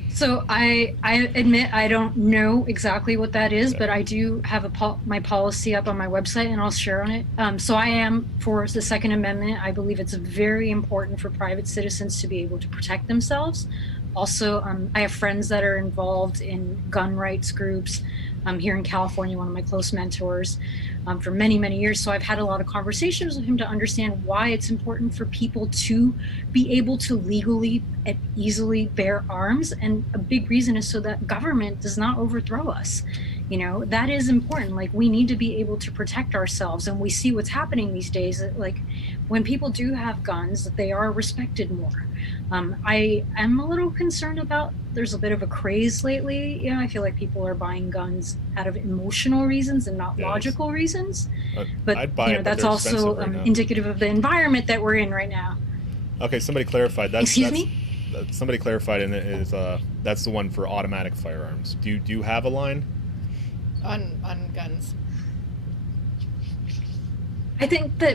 So I admit I don't know exactly what that is, but I do have my policy up on my website, and I'll share on it. So I am for the Second Amendment. I believe it's very important for private citizens to be able to protect themselves. Also, I have friends that are involved in gun rights groups here in California, one of my close mentors for many, many years. So I've had a lot of conversations with him to understand why it's important for people to be able to legally and easily bear arms. And a big reason is so that government does not overthrow us. That is important. Like, we need to be able to protect ourselves. And we see what's happening these days, that, like, when people do have guns, that they are respected more. I am a little concerned about, there's a bit of a craze lately. I feel like people are buying guns out of emotional reasons and not logical reasons. But, I'd buy it, but that's they're also expensive right now. indicative of the environment that we're in right now. Okay, somebody clarified. Excuse me? Somebody clarified, and it is that's the one for automatic firearms. Do you have a line? on guns. I think that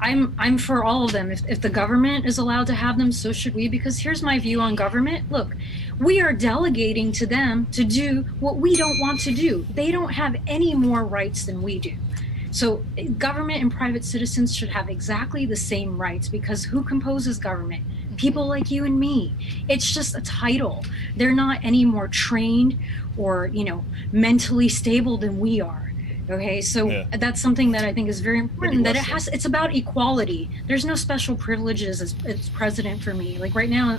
I'm for all of them. If the government is allowed to have them, so should we. Because here's my view on government. Look, we are delegating to them to do what we don't want to do. They don't have any more rights than we do. So government and private citizens should have exactly the same rights, because who composes government? People like you and me. It's just a title. They're not any more trained or, mentally stable than we are. Okay, so that's something that I think is very important. That it's about equality. There's no special privileges as president for me. Like right now,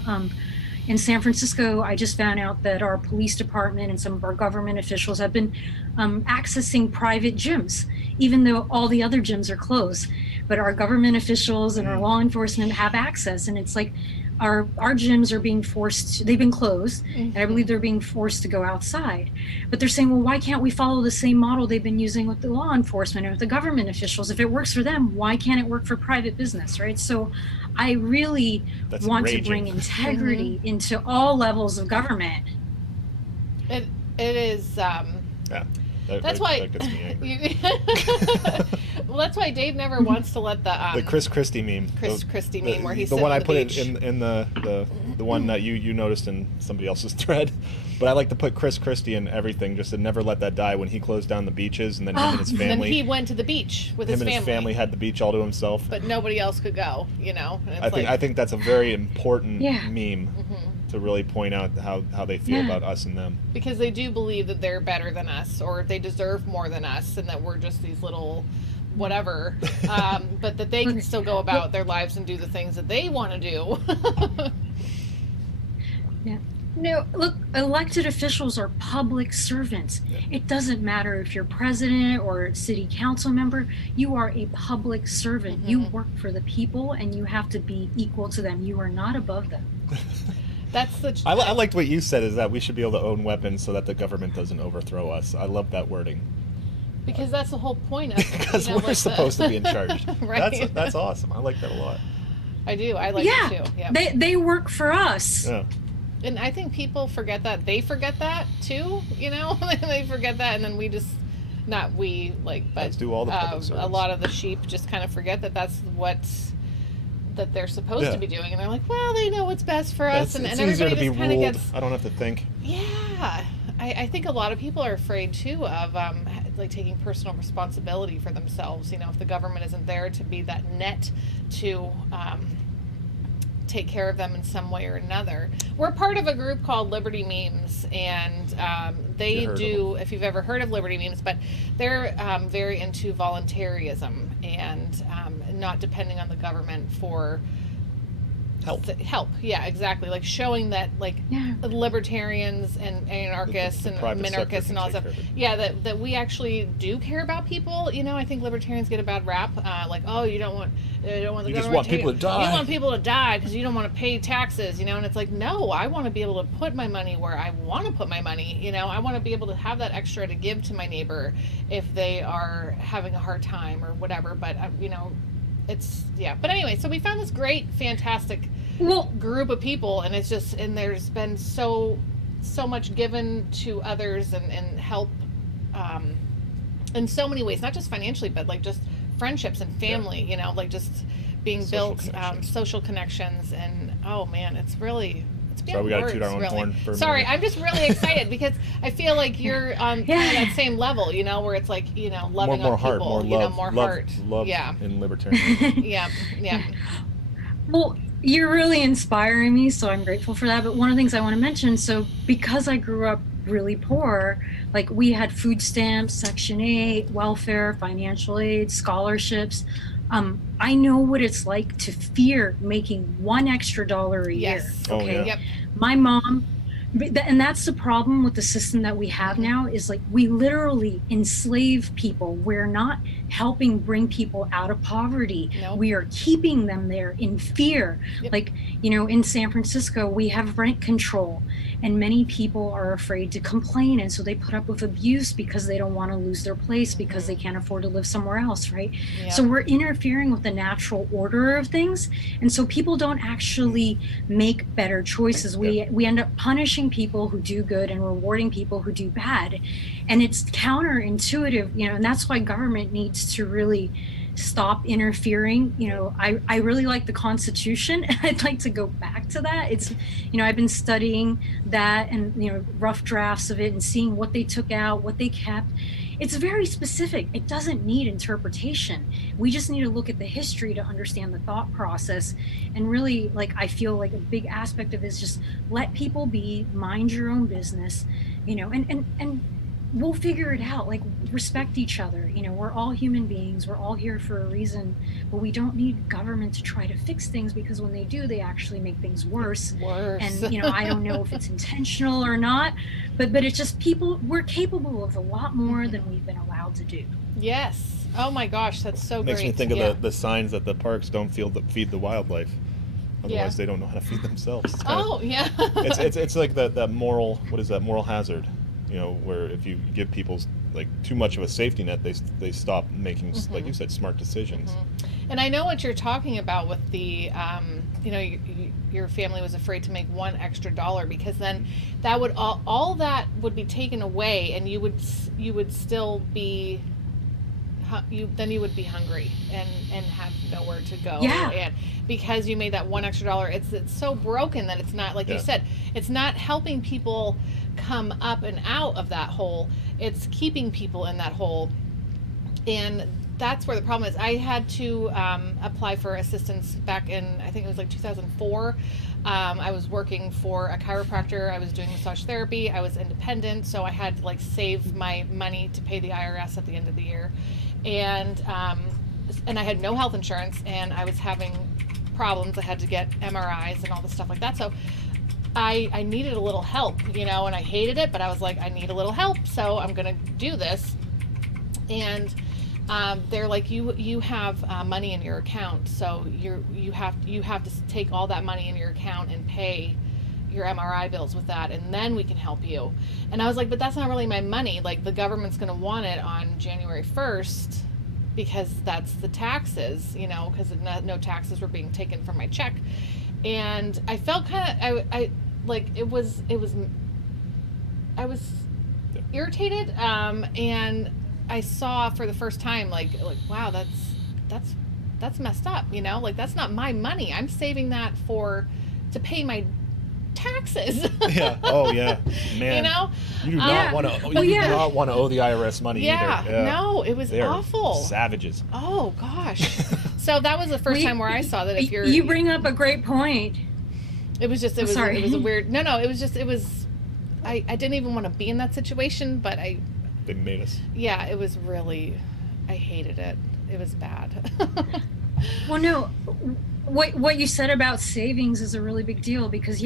in San Francisco, I just found out that our police department and some of our government officials have been accessing private gyms, even though all the other gyms are closed. But our government officials and our law enforcement have access, and it's like our gyms are being they've been closed, and I believe they're being forced to go outside. But they're saying, well, why can't we follow the same model they've been using with the law enforcement and with the government officials? If it works for them, why can't it work for private business, right? So I really want to bring integrity into all levels of government. It is. That's why. That gets me angry. Well, that's why Dave never wants to let the Chris Christie meme. Chris Christie meme where he's the one I put beach. in the one that you noticed in somebody else's thread. But I like to put Chris Christie in everything, just to never let that die. When he closed down the beaches, and then him and his family. And then he went to the beach with his family. His family had the beach all to himself. But nobody else could go. And it's I think that's a very important meme. Mm-hmm. to really point out how they feel Yeah. about us and them. Because they do believe that they're better than us, or they deserve more than us, and that we're just these little whatever, but that they can still go about their lives and do the things that they want to do. Yeah. No, look, elected officials are public servants. It doesn't matter if you're president or city council member, you are a public servant. You work for the people and you have to be equal to them. You are not above them. That's the I liked what you said, is that we should be able to own weapons so that the government doesn't overthrow us. I love that wording. because that's the whole point of Because we're supposed to be in charge. Right. That's awesome. I like that a lot. I do. I like Yeah, it too. Yeah. they work for us. Yeah. And I think people forget that. They forget that too, you know? They forget that, and then we just, not we, like, but Let's do all the public a service. lot of the sheep just kind of forget that that's what that they're supposed Yeah. to be doing. And they're like, well, they know what's best for us. It's And easier everybody to be just kind of ruled. gets, I don't have to think. yeah. I think a lot of people are afraid too of like taking personal responsibility for themselves. You know, if the government isn't there to be that net to take care of them in some way or another. We're part of a group called Liberty Memes, and they Heard of do, if you've ever heard of Liberty Memes, but they're very into voluntarism and not depending on the government for help. Yeah, exactly. Like showing that, like, Yeah. libertarians and anarchists The and private sector minarchists can and all that take stuff. care of it. Yeah, that we actually do care about people. You know, I think libertarians get a bad rap. Like, oh, you don't want the You government just want people to die. You want people to die because you don't want to pay taxes. You know, and it's like, no, I want to be able to put my money where I want to put my money. You know, I want to be able to have that extra to give to my neighbor if they are having a hard time or whatever. But you know, it's But anyway, so we found this great, fantastic Well, group of people, and it's just, and there's been so much given to others and help in so many ways, not just financially, but like just friendships and family. You know, like just being Social built connections. Social connections, and oh man, it's beyond So we gotta words, toot our own really. horn for a Sorry, minute. I'm just really excited because I feel like you're on Yeah. kind of that same level, you know, where it's like, you know, loving more on heart, people, more you love, know, more love, heart. love Yeah. in libertarianism. Yeah. Well, you're really inspiring me, so I'm grateful for that. But one of the things I want to mention, so because I grew up really poor, like we had food stamps, Section 8, welfare, financial aid, scholarships. I know what it's like to fear making $1 extra a year. Yes. Oh, Okay. yeah. Yep. My mom, and that's the problem with the system that we have now, is like we literally enslave people. We're not helping bring people out of poverty. Nope. We are keeping them there in fear. Yep. Like, you know, in San Francisco, we have rent control, and many people are afraid to complain. And so they put up with abuse because they don't want to lose their place because they can't afford to live somewhere else, right? Yep. So we're interfering with the natural order of things. And so people don't actually make better choices. We end up punishing people who do good and rewarding people who do bad. And it's counterintuitive, you know, and that's why government needs to really stop interfering. You know, I really like the Constitution. I'd like to go back to that. It's, you know, I've been studying that and, you know, rough drafts of it and seeing what they took out, what they kept. It's very specific. It doesn't need interpretation. We just need to look at the history to understand the thought process. And really, like, I feel like a big aspect of it is just let people be, mind your own business, you know, and we'll figure it out. Like, respect each other. You know, we're all human beings. We're all here for a reason, but we don't need government to try to fix things, because when they do, they actually make things worse. Worse. And, you know, I don't know if it's intentional or not, but it's just people, we're capable of a lot more than we've been allowed to do. Yes. Oh my gosh, that's so Makes great. me think Yeah. of the signs that the parks don't feed the wildlife. Otherwise, Yeah. they don't know how to feed themselves. It's kinda- Oh yeah. it's like that moral, what is that, moral hazard, you know, where if you give people like too much of a safety net, they stop making, like you said, smart decisions. And I know what you're talking about with the, you know, your family was afraid to make $1 extra, because then that would all that would be taken away, and you would still be, you would be hungry and have nowhere to go. Yeah. And because you made that $1 extra, it's so broken that it's not, like you Yeah. said, it's not helping people come up and out of that hole. It's keeping people in that hole. And that's where the problem is. I had to apply for assistance back in, I think it was like 2004. I was working for a chiropractor. I was doing massage therapy. I was independent, so I had to like save my money to pay the IRS at the end of the year, and I had no health insurance, and I was having problems. I had to get MRIs and all this stuff like that. So I needed a little help, and I hated it, but I was like, I need a little help, so I'm gonna do this. And they're like, you have money in your account, so you have to take all that money in your account and pay your MRI bills with that, and then we can help you. And I was like, but that's not really my money. Like, the government's going to want it on January 1st because that's the taxes, because no taxes were being taken from my check. And I felt kind of, I was irritated, and I saw for the first time, like, wow, that's messed up, like, that's not my money. I'm saving that to pay my taxes. Yeah. Oh yeah, man. You do not want to. You do not want to owe the IRS money either. Yeah. No, it was awful. Savages. Oh gosh. So that was the first time where I saw that if you bring up a great point. It was a weird. No, it was. I didn't even want to be in that situation, but They made us. Yeah, it was really. I hated it. It was bad. Well, no, what you said about savings is a really big deal because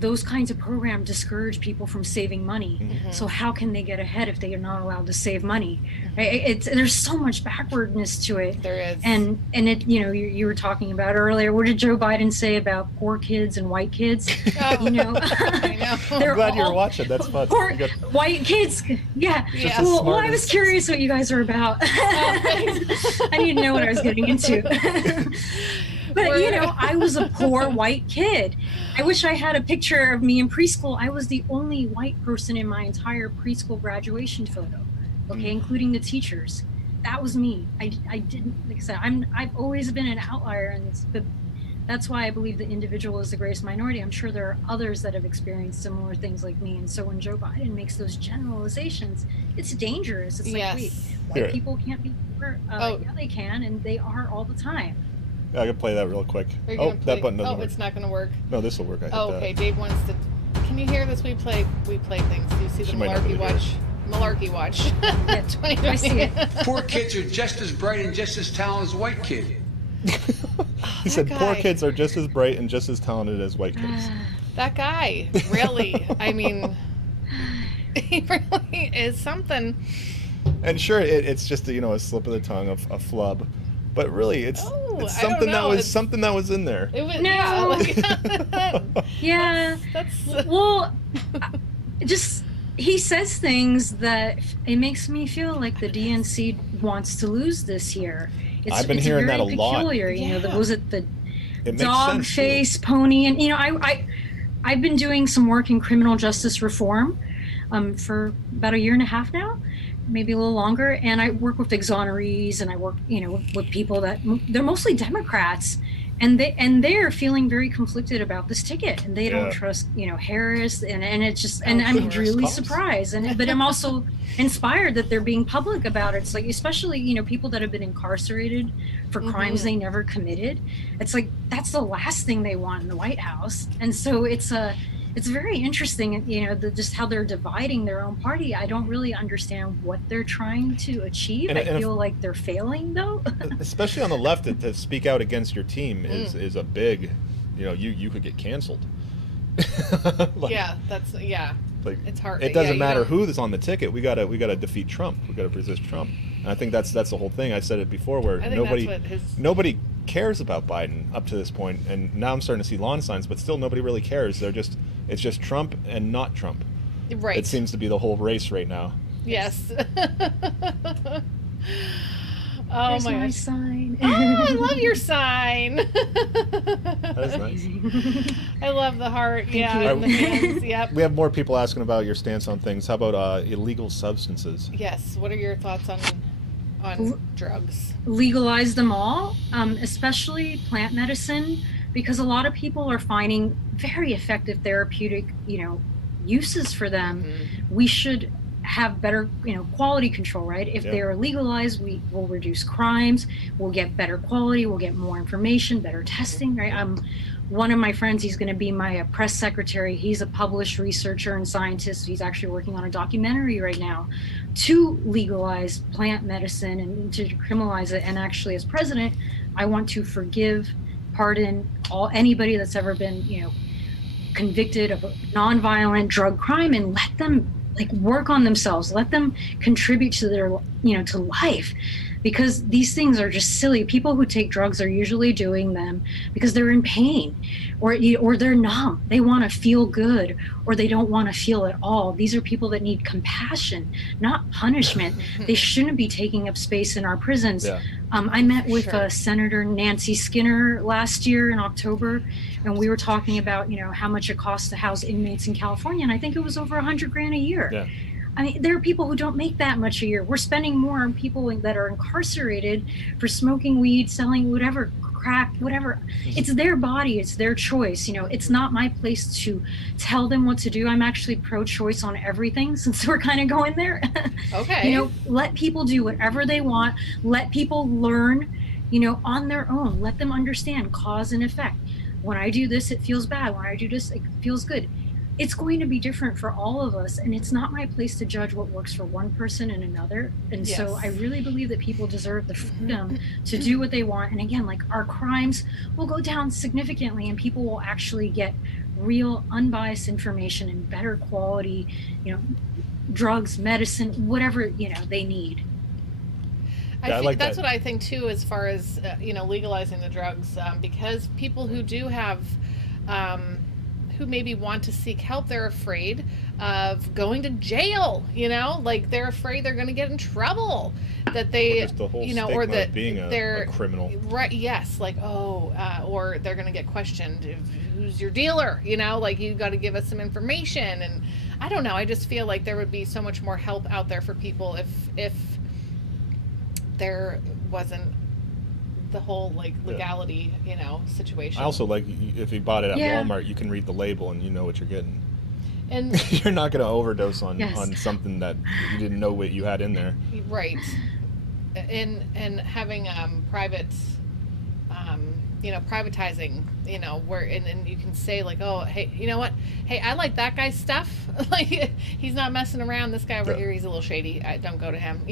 those kinds of programs discourage people from saving money. Mm-hmm. So how can they get ahead if they are not allowed to save money? There's so much backwardness to it. There is. And it, you were talking about earlier. What did Joe Biden say about poor kids and white kids? Oh, I know. I'm glad you were watching. That's fun. Poor white kids. Yeah. Yeah. Well, I was curious what you guys are about. I didn't know what I was getting into. But I was a poor white kid. I wish I had a picture of me in preschool. I was the only white person in my entire preschool graduation photo, including the teachers. That was me. I didn't, like I said, I've always been an outlier, and that's why I believe the individual is the greatest minority. I'm sure there are others that have experienced similar things like me. And so when Joe Biden makes those generalizations, it's dangerous. It's like, wait, white people can't be poor. Yeah, they can, and they are all the time. I can play that real quick. That button doesn't work. It's not going to work. No, this will work. Okay. Dave wants to. Can you hear this? We play things. Do you see the Malarkey Watch? Malarkey Watch. 2020. I see it. Poor kids are just as bright and just as talented as white kids. He said poor kids are just as bright and just as talented as white kids. That guy, really. I mean, he really is something. And sure, it's just a slip of the tongue, a flub. But really, it's something that was in there. It was just he says things that it makes me feel like the DNC wants to lose this year. I've been hearing that a lot. Peculiar, was it the dog face pony? And I've been doing some work in criminal justice reform for about a year and a half now. Maybe a little longer, and I work with exonerees, and I work, with people that they're mostly Democrats, and they're feeling very conflicted about this ticket, and they don't trust, Harris, and it's just, and I'm really surprised, but I'm also inspired that they're being public about it. It's like, especially, people that have been incarcerated for crimes they never committed. It's like that's the last thing they want in the White House, and so it's very interesting, just how they're dividing their own party. I don't really understand what they're trying to achieve. I feel like they're failing, though. Especially on the left, to speak out against your team is a big, you could get canceled. It's hard. It doesn't matter who's on the ticket. We gotta defeat Trump. We gotta resist Trump. And I think that's the whole thing. I said it before, where nobody cares about Biden up to this point, and now I'm starting to see lawn signs, but still nobody really cares. It's just Trump and not Trump. Right. It seems to be the whole race right now. Yes. There's my sign. Oh, I love your sign. That is nice. I love the heart. And the hands. Yep. We have more people asking about your stance on things. How about illegal substances? Yes. What are your thoughts on drugs? Legalize them all, especially plant medicine, because a lot of people are finding very effective therapeutic, uses for them. We should have better, quality control, right? If they're legalized, we will reduce crimes, we'll get better quality, we'll get more information, better testing, right? One of my friends, he's going to be my press secretary. He's a published researcher and scientist. He's actually working on a documentary right now to legalize plant medicine and to decriminalize it. And actually, as president, I want to forgive, pardon anybody that's ever been, convicted of a nonviolent drug crime, and let them work on themselves, let them contribute to their, to life, because these things are just silly. People who take drugs are usually doing them because they're in pain, or they're numb. They want to feel good, or they don't want to feel at all. These are people that need compassion, not punishment. They shouldn't be taking up space in our prisons. I met with Senator Nancy Skinner last year in October, and we were talking about, how much it costs to house inmates in California, and I think it was over $100,000 a year. I mean, there are people who don't make that much a year. We're spending more on people that are incarcerated for smoking weed, selling whatever, crack, whatever. It's their body, it's their choice. It's not my place to tell them what to do. I'm actually pro-choice on everything, since we're kind of going there. Okay. Let people do whatever they want. Let people learn, on their own. Let them understand cause and effect. When I do this, it feels bad. When I do this, it feels good. It's going to be different for all of us, and it's not my place to judge what works for one person and another. And so I really believe that people deserve the freedom to do what they want. And again, our crimes will go down significantly, and people will actually get real unbiased information and better quality, drugs, medicine, whatever, they need. I think that's what I think too, as far as, legalizing the drugs, because people who do have, who maybe want to seek help, they're afraid of going to jail, they're afraid they're going to get in trouble, that they, just the whole or that of being they're a criminal. Right. Yes. Or they're going to get questioned. Who's your dealer? You got to give us some information. And I don't know. I just feel like there would be so much more help out there for people if there wasn't the whole legality, situation. I also if you bought it at Walmart, you can read the label and you know what you're getting. And you're not going to overdose on something that you didn't know what you had in there. Right. And having private, privatizing, where and you can say oh, hey, you know what? Hey, I like that guy's stuff. He's not messing around. This guy over here, he's a little shady. I don't go to him.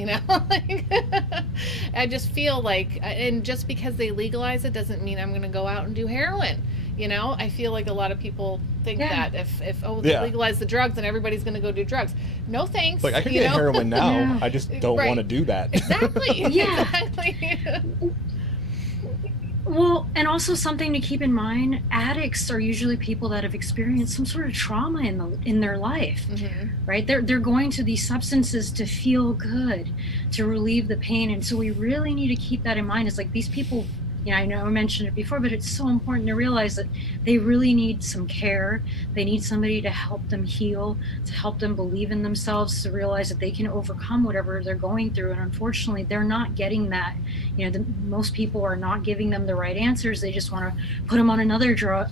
I just feel and just because they legalize it doesn't mean I'm going to go out and do heroin. I feel like a lot of people think that if they legalize the drugs, then everybody's going to go do drugs. No thanks. I can get heroin now. I just don't want to do that. Exactly. Exactly. Well, and also something to keep in mind, addicts are usually people that have experienced some sort of trauma in their life, right? They're going to these substances to feel good, to relieve the pain. And so we really need to keep that in mind. It's these people, I know I mentioned it before, but it's so important to realize that they really need some care. They need somebody to help them heal, to help them believe in themselves, to realize that they can overcome whatever they're going through. And unfortunately, they're not getting that. Most people are not giving them the right answers. They just want to put them on another drug,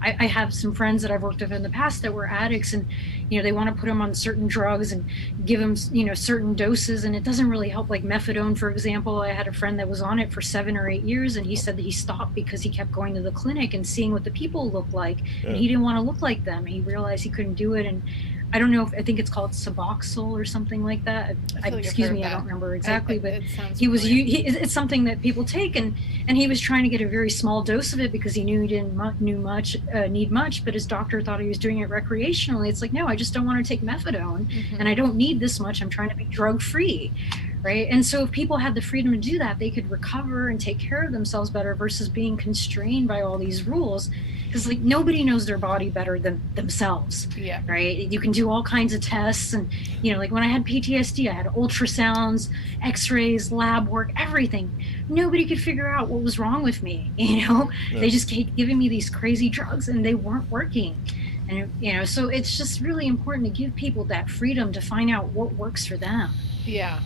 I have some friends that I've worked with in the past that were addicts, and they want to put them on certain drugs and give them certain doses, and it doesn't really help. Methadone, for example, I had a friend that was on it for 7 or 8 years, and he said that he stopped because he kept going to the clinic and seeing what the people looked like, and he didn't want to look like them. He realized he couldn't do it, and I don't know I think it's called Suboxone or something like that. Excuse me, I don't remember exactly, but it's something that people take, and he was trying to get a very small dose of it because he knew he didn't need much, but his doctor thought he was doing it recreationally. It's no, I just don't want to take methadone, and I don't need this much. I'm trying to be drug free. Right. And so if people had the freedom to do that, they could recover and take care of themselves better versus being constrained by all these rules. Because nobody knows their body better than themselves. Yeah. Right. You can do all kinds of tests. And, when I had PTSD, I had ultrasounds, x-rays, lab work, everything. Nobody could figure out what was wrong with me. They just kept giving me these crazy drugs and they weren't working. And, so it's just really important to give people that freedom to find out what works for them. Yeah.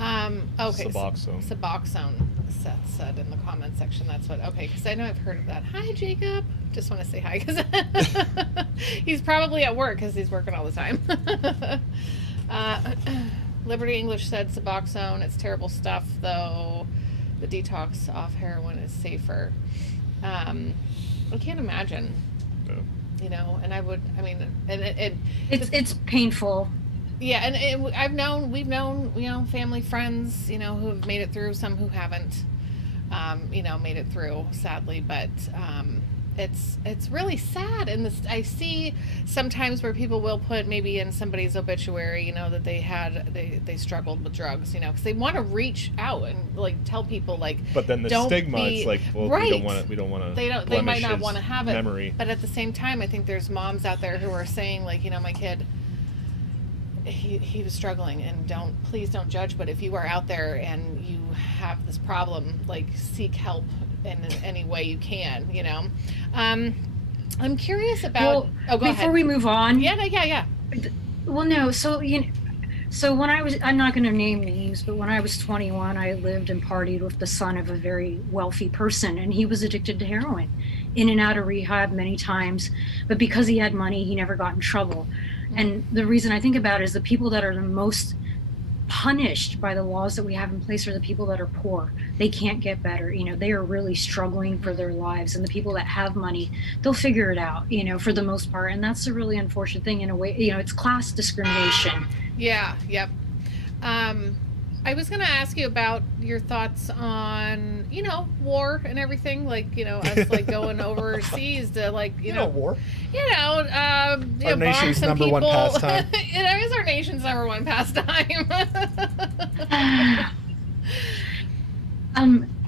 Okay. Suboxone. Suboxone, Seth said in the comment section. That's what. Okay, because I know I've heard of that. Hi, Jacob. Just want to say hi because he's probably at work because he's working all the time. Liberty English said Suboxone. It's terrible stuff, though. The detox off heroin is safer. I can't imagine. No. You know, and I would. I mean, and It's painful. yeah, and we've known, you know, family, friends, you know, who have made it through, some who haven't, you know, made it through, sadly, but it's really sad. And this, I see sometimes where people will put maybe in somebody's obituary, you know, that they struggled with drugs, you know, because they want to reach out and like tell people like. But then the don't stigma, be, it's like, well, right. we don't want to. They might not want to have it. Memory. But at the same time, I think there's moms out there who are saying like, you know, my kid. He was struggling, and please don't judge, but if you are out there and you have this problem, like seek help in any way you can, you know. I'm curious about go before ahead. we move on. Yeah. Well, no. So so when I'm not going to name names, but when I was 21, I lived and partied with the son of a very wealthy person, and he was addicted to heroin, in and out of rehab many times. But because he had money, he never got in trouble. And the reason I think about it is the people that are the most punished by the laws that we have in place are the people that are poor. They can't get better. You know, they are really struggling for their lives. And the people that have money, they'll figure it out, you know, for the most part. And that's a really unfortunate thing in a way. You know, it's class discrimination. Yeah. Yep. I was going to ask you about your thoughts on, you know, war and everything, like, you know, us like going overseas to like, you know, war. You know, Our bomb nation's some number people. one pastime. It is our nation's number one pastime.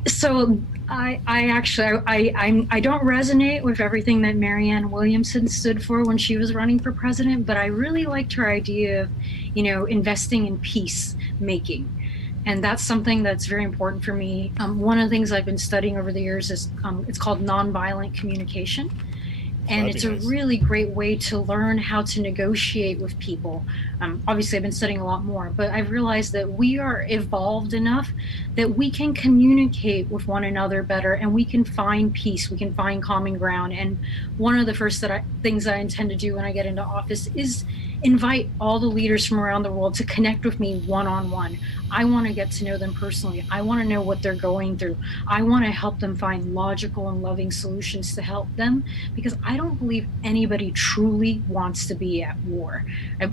So I actually I don't resonate with everything that Marianne Williamson stood for when she was running for president, but I really liked her idea of, you know, investing in peacemaking. And that's something that's very important for me. One of the things I've been studying over the years is it's called nonviolent communication. And That'd it's be a nice. really great way to learn how to negotiate with people. Obviously, I've been studying a lot more, but I've realized that we are evolved enough that we can communicate with one another better, and we can find peace, we can find common ground. And one of the first things I intend to do when I get into office is invite all the leaders from around the world to connect with me one-on-one. I want to get to know them personally. I want to know what they're going through. I want to help them find logical and loving solutions to help them, because I don't believe anybody truly wants to be at war.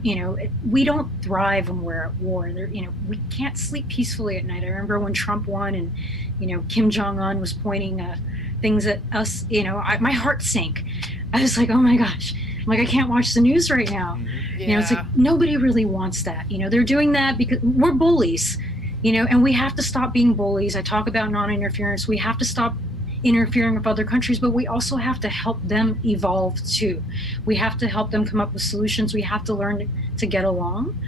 You know, we don't thrive when we're at war. You know, we can't sleep peacefully at night. I remember when Trump won and, you know, Kim Jong-un was pointing things at us, you know, my heart sank. I was like, oh my gosh. Like, I can't watch the news right now. Yeah. You know, it's like nobody really wants that. You know, they're doing that because we're bullies, you know, and we have to stop being bullies. I talk about non-interference. We have to stop interfering with other countries, but we also have to help them evolve too. We have to help them come up with solutions. We have to learn to get along.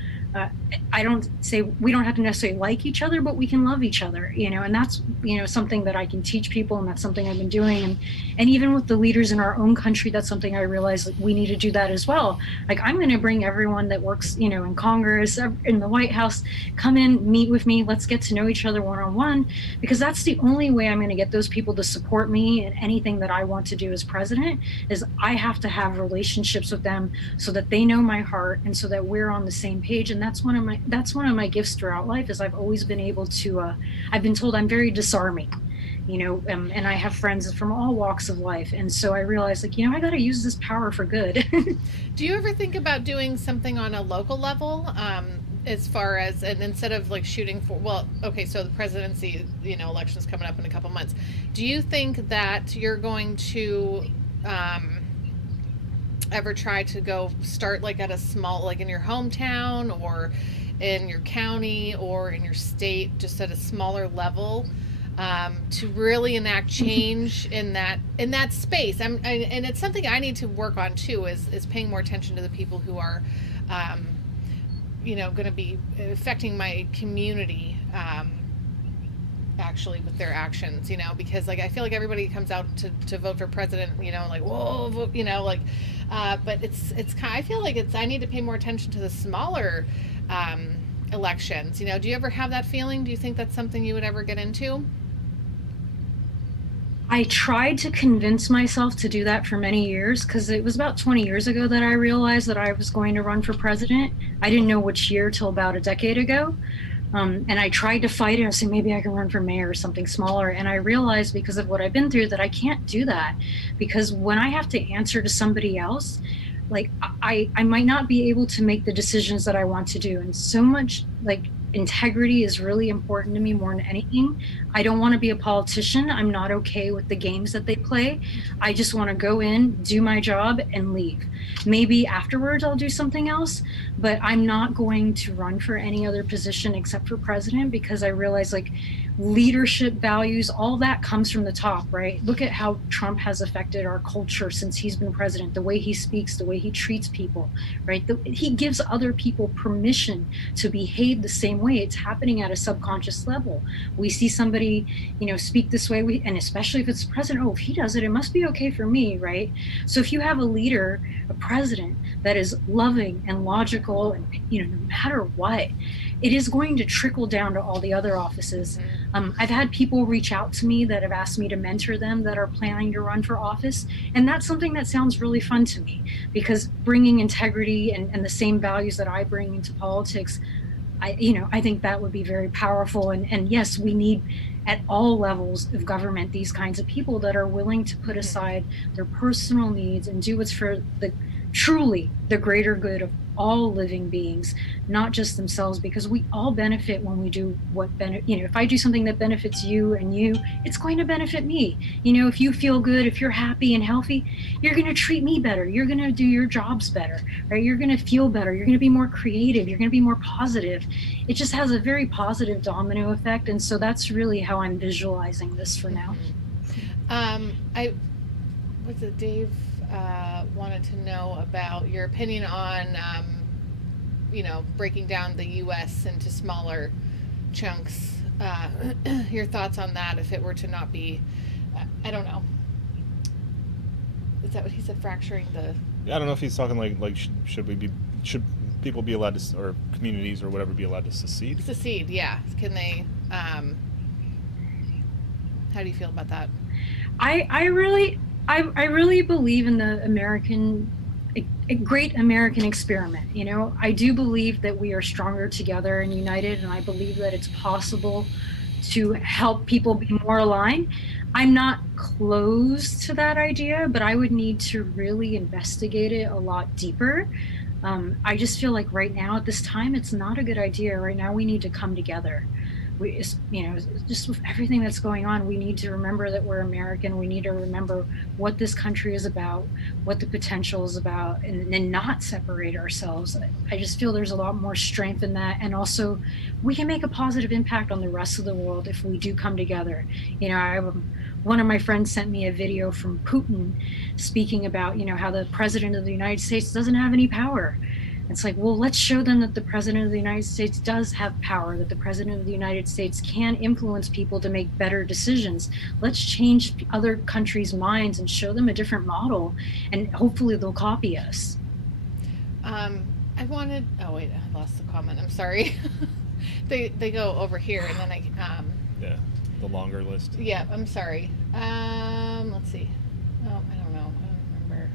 I don't say we don't have to necessarily like each other, but we can love each other, you know, and that's, you know, something that I can teach people, and that's something I've been doing. And even with the leaders in our own country, that's something I realize that we need to do that as well. Like, I'm going to bring everyone that works, you know, in Congress, in the White House, come in, meet with me. Let's get to know each other one-on-one, because that's the only way I'm going to get those people to support me in anything that I want to do as president. Is I have to have relationships with them so that they know my heart and so that we're on the same page. And that's one of my gifts throughout life, is I've always been able to I've been told I'm very disarming, you know, and I have friends from all walks of life, and so I realized, like, you know, I got to use this power for good. Do you ever think about doing something on a local level, as far as, and instead of like shooting for, well, okay, so the presidency, you know, election's coming up in a couple months. Do you think that you're going to ever try to go start like at a small, like in your hometown or in your county or in your state, just at a smaller level, to really enact change in that space? And it's something I need to work on too, is paying more attention to the people who are, you know, going to be affecting my community, actually, with their actions, you know, because like I feel like everybody comes out to vote for president, you know, like, whoa, vote, you know, like, but it's kind of, I feel like I need to pay more attention to the smaller elections. You know, do you ever have that feeling? Do you think that's something you would ever get into? I tried to convince myself to do that for many years because it was about 20 years ago that I realized that I was going to run for president. I didn't know which year till about a decade ago. And I tried to fight it. I said, maybe I can run for mayor or something smaller. And I realized because of what I've been through that I can't do that, because when I have to answer to somebody else, like I might not be able to make the decisions that I want to do. And so much like integrity is really important to me more than anything. I don't want to be a politician. I'm not okay with the games that they play. I just want to go in, do my job, and leave. Maybe afterwards I'll do something else, but I'm not going to run for any other position except for president, because I realize like leadership values, all that comes from the top, right? Look at how Trump has affected our culture since he's been president, the way he speaks, the way he treats people, right? He gives other people permission to behave the same way. It's happening at a subconscious level. We see somebody, you know, speak this way, and especially if it's president, oh, if he does it, it must be okay for me, right? So if you have a leader, a president that is loving and logical, and, you know, no matter what, it is going to trickle down to all the other offices. I've had people reach out to me that have asked me to mentor them that are planning to run for office. And that's something that sounds really fun to me, because bringing integrity and the same values that I bring into politics, I think that would be very powerful. And yes, we need at all levels of government these kinds of people that are willing to put aside their personal needs and do what's for truly the greater good of all living beings, not just themselves, because we all benefit when we do if I do something that benefits you and you, it's going to benefit me. You know, if you feel good, if you're happy and healthy, you're going to treat me better. You're going to do your jobs better, right? You're going to feel better. You're going to be more creative. You're going to be more positive. It just has a very positive domino effect. And so that's really how I'm visualizing this for now. Dave wanted to know about your opinion on, breaking down the U.S. into smaller chunks. Your thoughts on that, if it were to not be, I don't know. Is that what he said? Fracturing the. Yeah, I don't know if he's talking like should people be allowed to, or communities or whatever, be allowed to secede? Secede, yeah. Can they? How do you feel about that? I really believe in the great American experiment. You know, I do believe that we are stronger together and united, and I believe that it's possible to help people be more aligned. I'm not close to that idea, but I would need to really investigate it a lot deeper. I just feel like right now at this time, it's not a good idea. Right now, we need to come together. Just with everything that's going on, we need to remember that we're American. We need to remember what this country is about, what the potential is about, and not separate ourselves. I just feel there's a lot more strength in that. And also, we can make a positive impact on the rest of the world if we do come together. You know, one of my friends sent me a video from Putin speaking about, how the president of the United States doesn't have any power. It's like, well, let's show them that the president of the United States does have power, that the president of the United States can influence people to make better decisions. Let's change other countries' minds and show them a different model, and hopefully they'll copy us. I lost the comment. I'm sorry. They go over here, and then yeah, the longer list. Yeah, I'm sorry. Let's see. Oh, I don't know. I don't remember.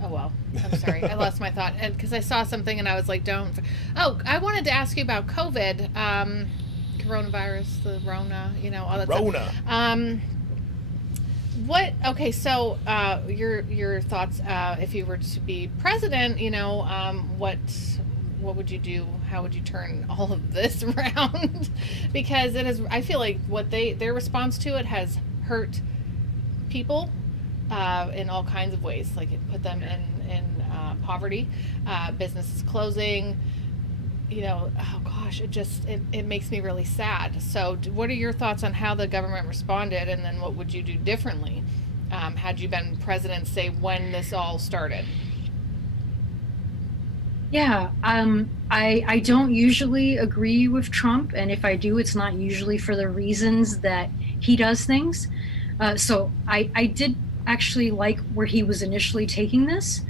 Oh, well, I'm sorry. I lost my thought. And because I saw something and I was like, I wanted to ask you about COVID, coronavirus, the Rona, all that Rona. Stuff. Your thoughts, if you were to be president, what would you do? How would you turn all of this around? Because I feel like their response to it has hurt people in all kinds of ways. Like it put them in poverty, businesses closing, oh gosh, it makes me really sad. So what are your thoughts on how the government responded, and then what would you do differently had you been president, say, when this all started? Yeah, I don't usually agree with Trump, and if I do, it's not usually for the reasons that he does things. So I did actually like where he was initially taking this.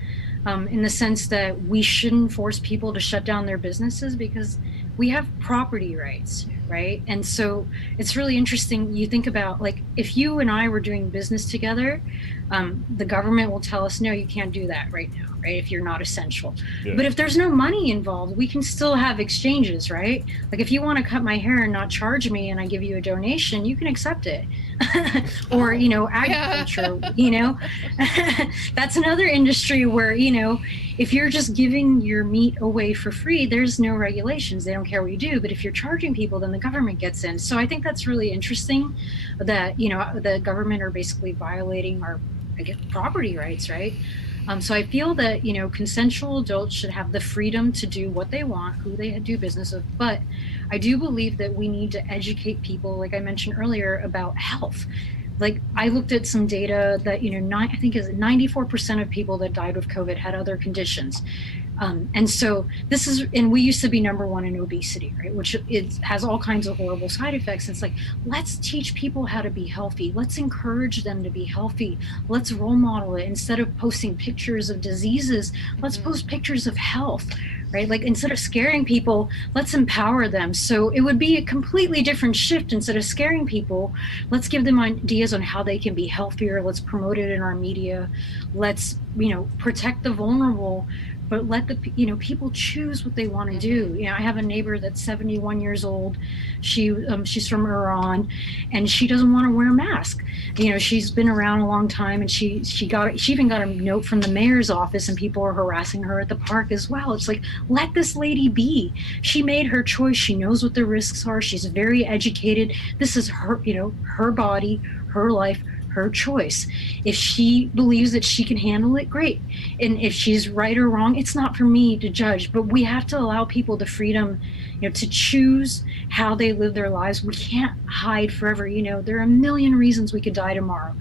in the sense that we shouldn't force people to shut down their businesses because we have property rights, right? And so it's really interesting. You think about, like, if you and I were doing business together, the government will tell us, no, you can't do that right now, right? If you're not essential. Yeah. But if there's no money involved, we can still have exchanges, right? Like if you want to cut my hair and not charge me and I give you a donation, you can accept it. Or, you know, agriculture, you know, that's another industry where, you know, if you're just giving your meat away for free, there's no regulations. They don't care what you do. But if you're charging people, then the government gets in. So I think that's really interesting that, you know, the government are basically violating our, I guess, property rights, right? So I feel that, you know, consensual adults should have the freedom to do what they want, who they do business with. But I do believe that we need to educate people, like I mentioned earlier, about health. Like I looked at some data that, you know, I think is 94% of people that died of COVID had other conditions. And so this is, and we used to be number one in obesity, right? Which has all kinds of horrible side effects. It's like, let's teach people how to be healthy. Let's encourage them to be healthy. Let's role model it. Instead of posting pictures of diseases, let's post pictures of health, right? Like instead of scaring people, let's empower them. So it would be a completely different shift. Instead of scaring people, let's give them ideas on how they can be healthier. Let's promote it in our media. Let's, you know, protect the vulnerable, but let the, you know, people choose what they want to do. You know, I have a neighbor that's 71 years old. She's from Iran, and she doesn't want to wear a mask. You know, she's been around a long time, and she even got a note from the mayor's office, and people are harassing her at the park as well. It's like, let this lady be. She made her choice. She knows what the risks are. She's very educated. This is her, you know, her body, her life, her choice. If she believes that she can handle it, great. And if she's right or wrong, it's not for me to judge, but we have to allow people the freedom, you know, to choose how they live their lives. We can't hide forever. You know, there are a million reasons we could die tomorrow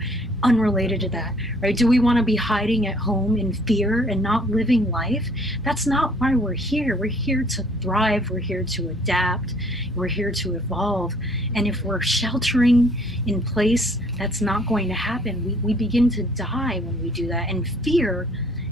unrelated to that, right? Do we want to be hiding at home in fear and not living life? That's not why we're here. We're here to thrive. We're here to adapt. We're here to evolve. And if we're sheltering in place, that's not going to happen. We begin to die when we do that. And fear,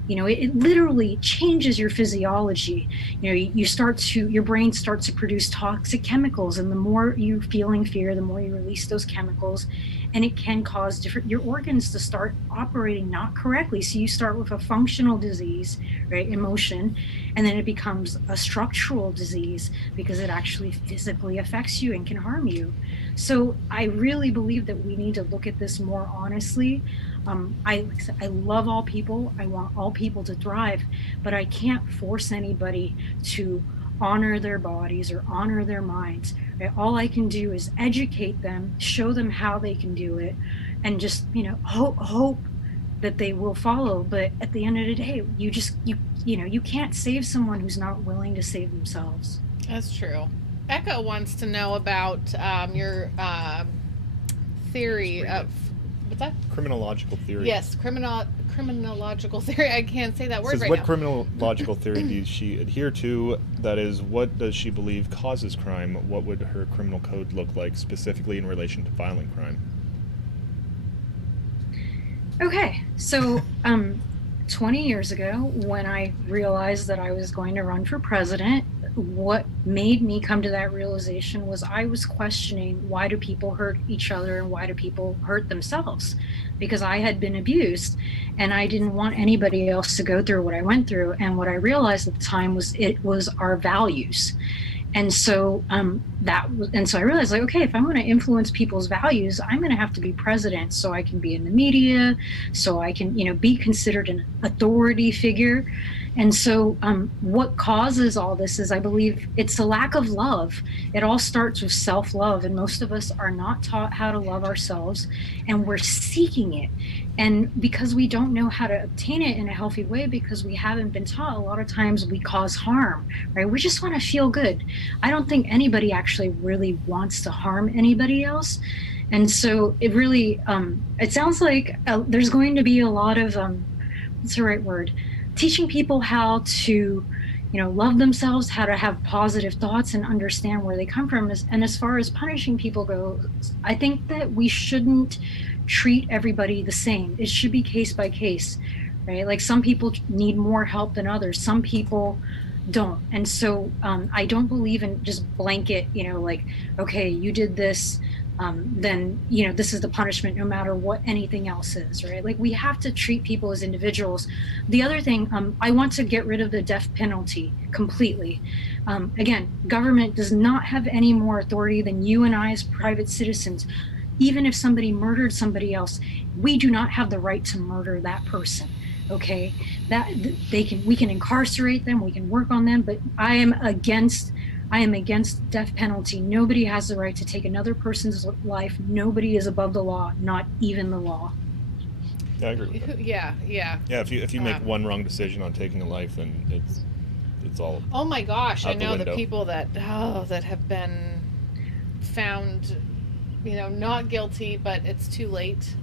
you know, it literally changes your physiology. You know, your brain starts to produce toxic chemicals, and the more you're feeling fear, the more you release those chemicals, and it can cause your organs to start operating not correctly. So you start with a functional disease, right, emotion, and then it becomes a structural disease because it actually physically affects you and can harm you. So I really believe that we need to look at this more honestly. I love all people. I want all people to thrive, but I can't force anybody to honor their bodies or honor their minds. Right? All I can do is educate them, show them how they can do it, and just, you know, hope that they will follow. But at the end of the day, you can't save someone who's not willing to save themselves. That's true. Echo wants to know about your theory of, what's that? Criminological theory. Yes, criminological theory. I can't say that word Says, right what now. criminological theory does she adhere to? That is, what does she believe causes crime? What would her criminal code look like specifically in relation to violent crime? Okay, so 20 years ago, when I realized that I was going to run for president, what made me come to that realization was I was questioning, why do people hurt each other and why do people hurt themselves? Because I had been abused and I didn't want anybody else to go through what I went through. And what I realized at the time was it was our values. And so so I realized, like, okay, if I'm going to influence people's values, I'm going to have to be president so I can be in the media, so I can, you know, be considered an authority figure. And so what causes all this is, I believe, it's a lack of love. It all starts with self-love, and most of us are not taught how to love ourselves, and we're seeking it. And because we don't know how to obtain it in a healthy way, because we haven't been taught, a lot of times we cause harm, right? We just want to feel good. I don't think anybody actually really wants to harm anybody else. And so it really, it sounds like there's going to be a lot of, what's the right word? Teaching people how to, you know, love themselves, how to have positive thoughts and understand where they come from. And as far as punishing people go, I think that we shouldn't treat everybody the same. It should be case by case, right? Like some people need more help than others. Some people don't. And so I don't believe in just blanket, like, okay, you did this, then, this is the punishment no matter what anything else is, right? Like we have to treat people as individuals. The other thing, I want to get rid of the death penalty completely. Again, government does not have any more authority than you and I as private citizens. Even if somebody murdered somebody else, we do not have the right to murder that person. Okay, that we can incarcerate them, we can work on them, but I am against death penalty. Nobody has the right to take another person's life. Nobody is above the law, not even the law. Yeah, I agree with that. Yeah. Yeah, if you make one wrong decision on taking a life, then it's all. Oh my gosh, I out the know the window. people that have been found, not guilty, but it's too late.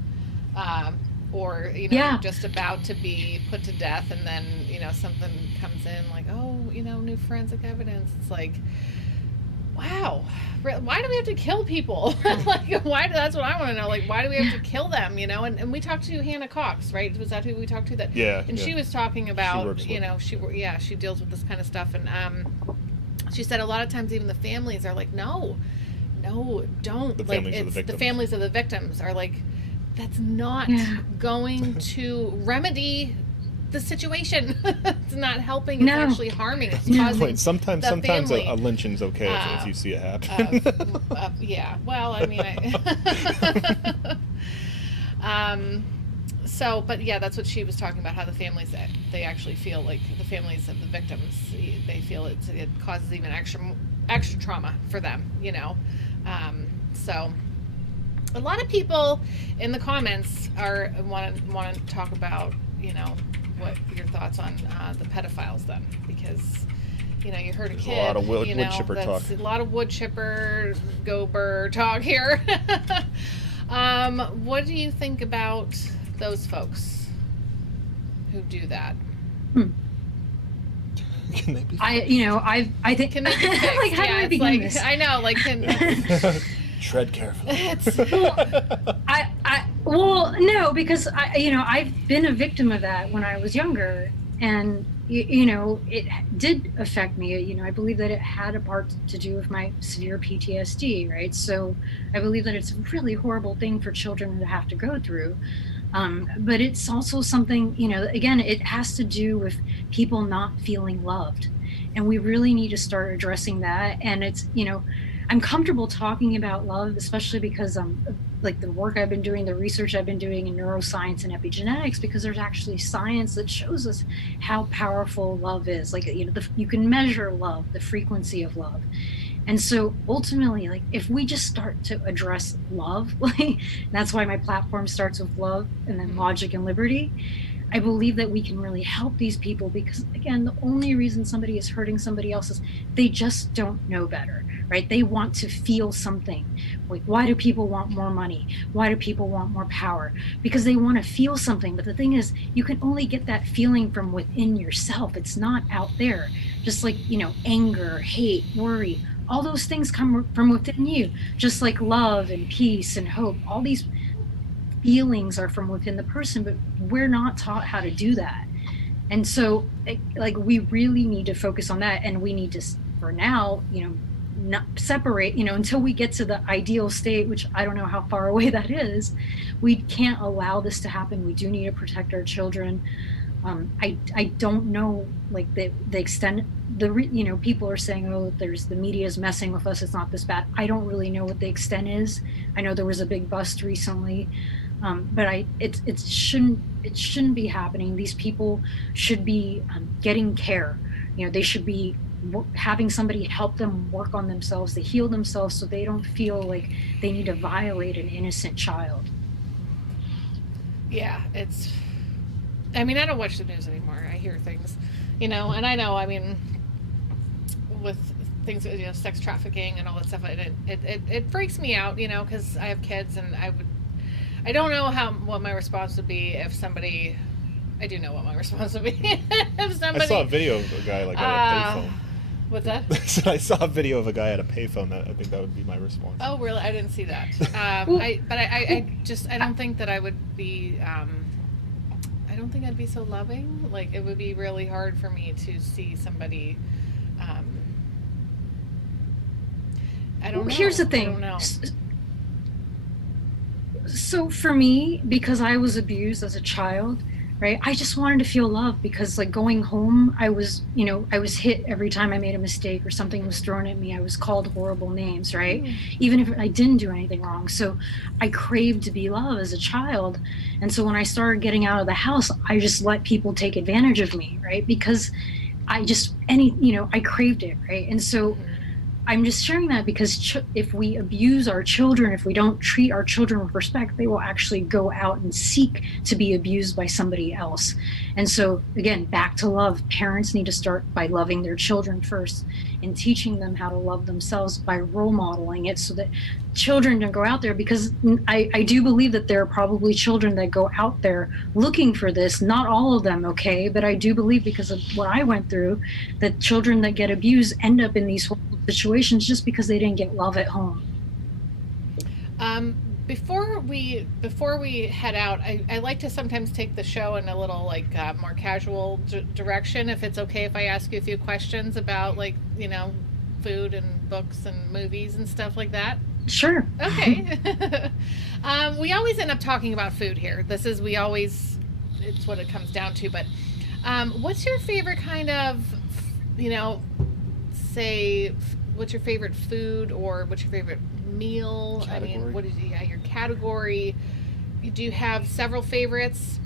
Or Yeah. just about to be put to death, and then something comes in like, oh, new forensic evidence. It's like, wow, why do we have to kill people? Like, why? That's what I want to know. Like, why do we have to kill them? And we talked to Hannah Cox, right? Was that who we talked to? That Yeah. And yeah. she was talking about, works with- she deals with this kind of stuff, and she said a lot of times even the families are like, no, don't. The Like, families of the the victims. families of the victims are like, that's not going to remedy the situation. It's not helping. It's No. actually harming. It's No. causing Point. Sometimes the family. a lynching's okay if you see it happen. Yeah. Well, I mean, but yeah, that's what she was talking about. How the families, they actually feel like the families of the victims, they feel it causes even extra trauma for them. So. A lot of people in the comments want to talk about, what your thoughts on the pedophiles then, because you heard a There's kid. a lot of wood chipper that's talk. A lot of wood chipper, gober talk here. What do you think about those folks who do that? Can they be? I think Can they be fixed? like how do I it's begin like, this? I know, like can. Tread carefully. Well, no, because I've been a victim of that when I was younger, and it did affect me. I believe that it had a part to do with my severe PTSD, right? So I believe that it's a really horrible thing for children to have to go through. But it's also something, again, it has to do with people not feeling loved, and we really need to start addressing that. And it's, I'm comfortable talking about love, especially because like the work I've been doing, the research I've been doing in neuroscience and epigenetics, because there's actually science that shows us how powerful love is. Like, you can measure love, the frequency of love. And so ultimately, like, if we just start to address love, like, that's why my platform starts with love and then logic and liberty. I believe that we can really help these people, because again, the only reason somebody is hurting somebody else is they just don't know better, right? They want to feel something. Like, why do people want more money? Why do people want more power? Because they want to feel something. But the thing is, you can only get that feeling from within yourself. It's not out there. Just like, anger, hate, worry, all those things come from within you. Just like love and peace and hope, all these feelings are from within the person, but we're not taught how to do that. And so, like, we really need to focus on that, and we need to, for now, not separate, until we get to the ideal state, which I don't know how far away that is. We can't allow this to happen. We do need to protect our children. I don't know, like, the extent, people are saying, oh, the media is messing with us, it's not this bad. I don't really know what the extent is. I know there was a big bust recently. But it shouldn't be happening. These people should be getting care. They should be having somebody help them work on themselves, to heal themselves, so they don't feel like they need to violate an innocent child. Yeah, I mean, I don't watch the news anymore. I hear things, and I know, I mean, with things, sex trafficking and all that stuff, it freaks me out, because I have kids, and I don't know what my response would be if somebody. I do know what my response would be if somebody. I saw a video of a guy like at a payphone. What's that? I saw a video of a guy at a payphone. I think that would be my response. Oh, really? I didn't see that. I don't think that I would be. I don't think I'd be so loving. Like, it would be really hard for me to see somebody. I don't know. Here's the I thing. don't know. So for me, because I was abused as a child, right? I just wanted to feel love because like going home, I was hit every time I made a mistake or something was thrown at me. I was called horrible names, right? Even if I didn't do anything wrong. So I craved to be loved as a child. And so when I started getting out of the house, I just let people take advantage of me, right? Because I craved it, right? And so I'm just sharing that because if we abuse our children, if we don't treat our children with respect, they will actually go out and seek to be abused by somebody else. And so, again, back to love. Parents need to start by loving their children first and teaching them how to love themselves by role modeling it so that children don't go out there, because I do believe that there are probably children that go out there looking for this. Not all of them, okay? But I do believe, because of what I went through, that children that get abused end up in these situations just because they didn't get love at home. Before we head out, I like to sometimes take the show in a little like more casual direction. If it's okay if I ask you a few questions about, like, food and books and movies and stuff like that. Sure. Okay. We always end up talking about food here. It's what it comes down to. But what's your favorite kind of, what's your favorite food, or what's your favorite meal? Category? I mean, what is your category? Do you have several favorites?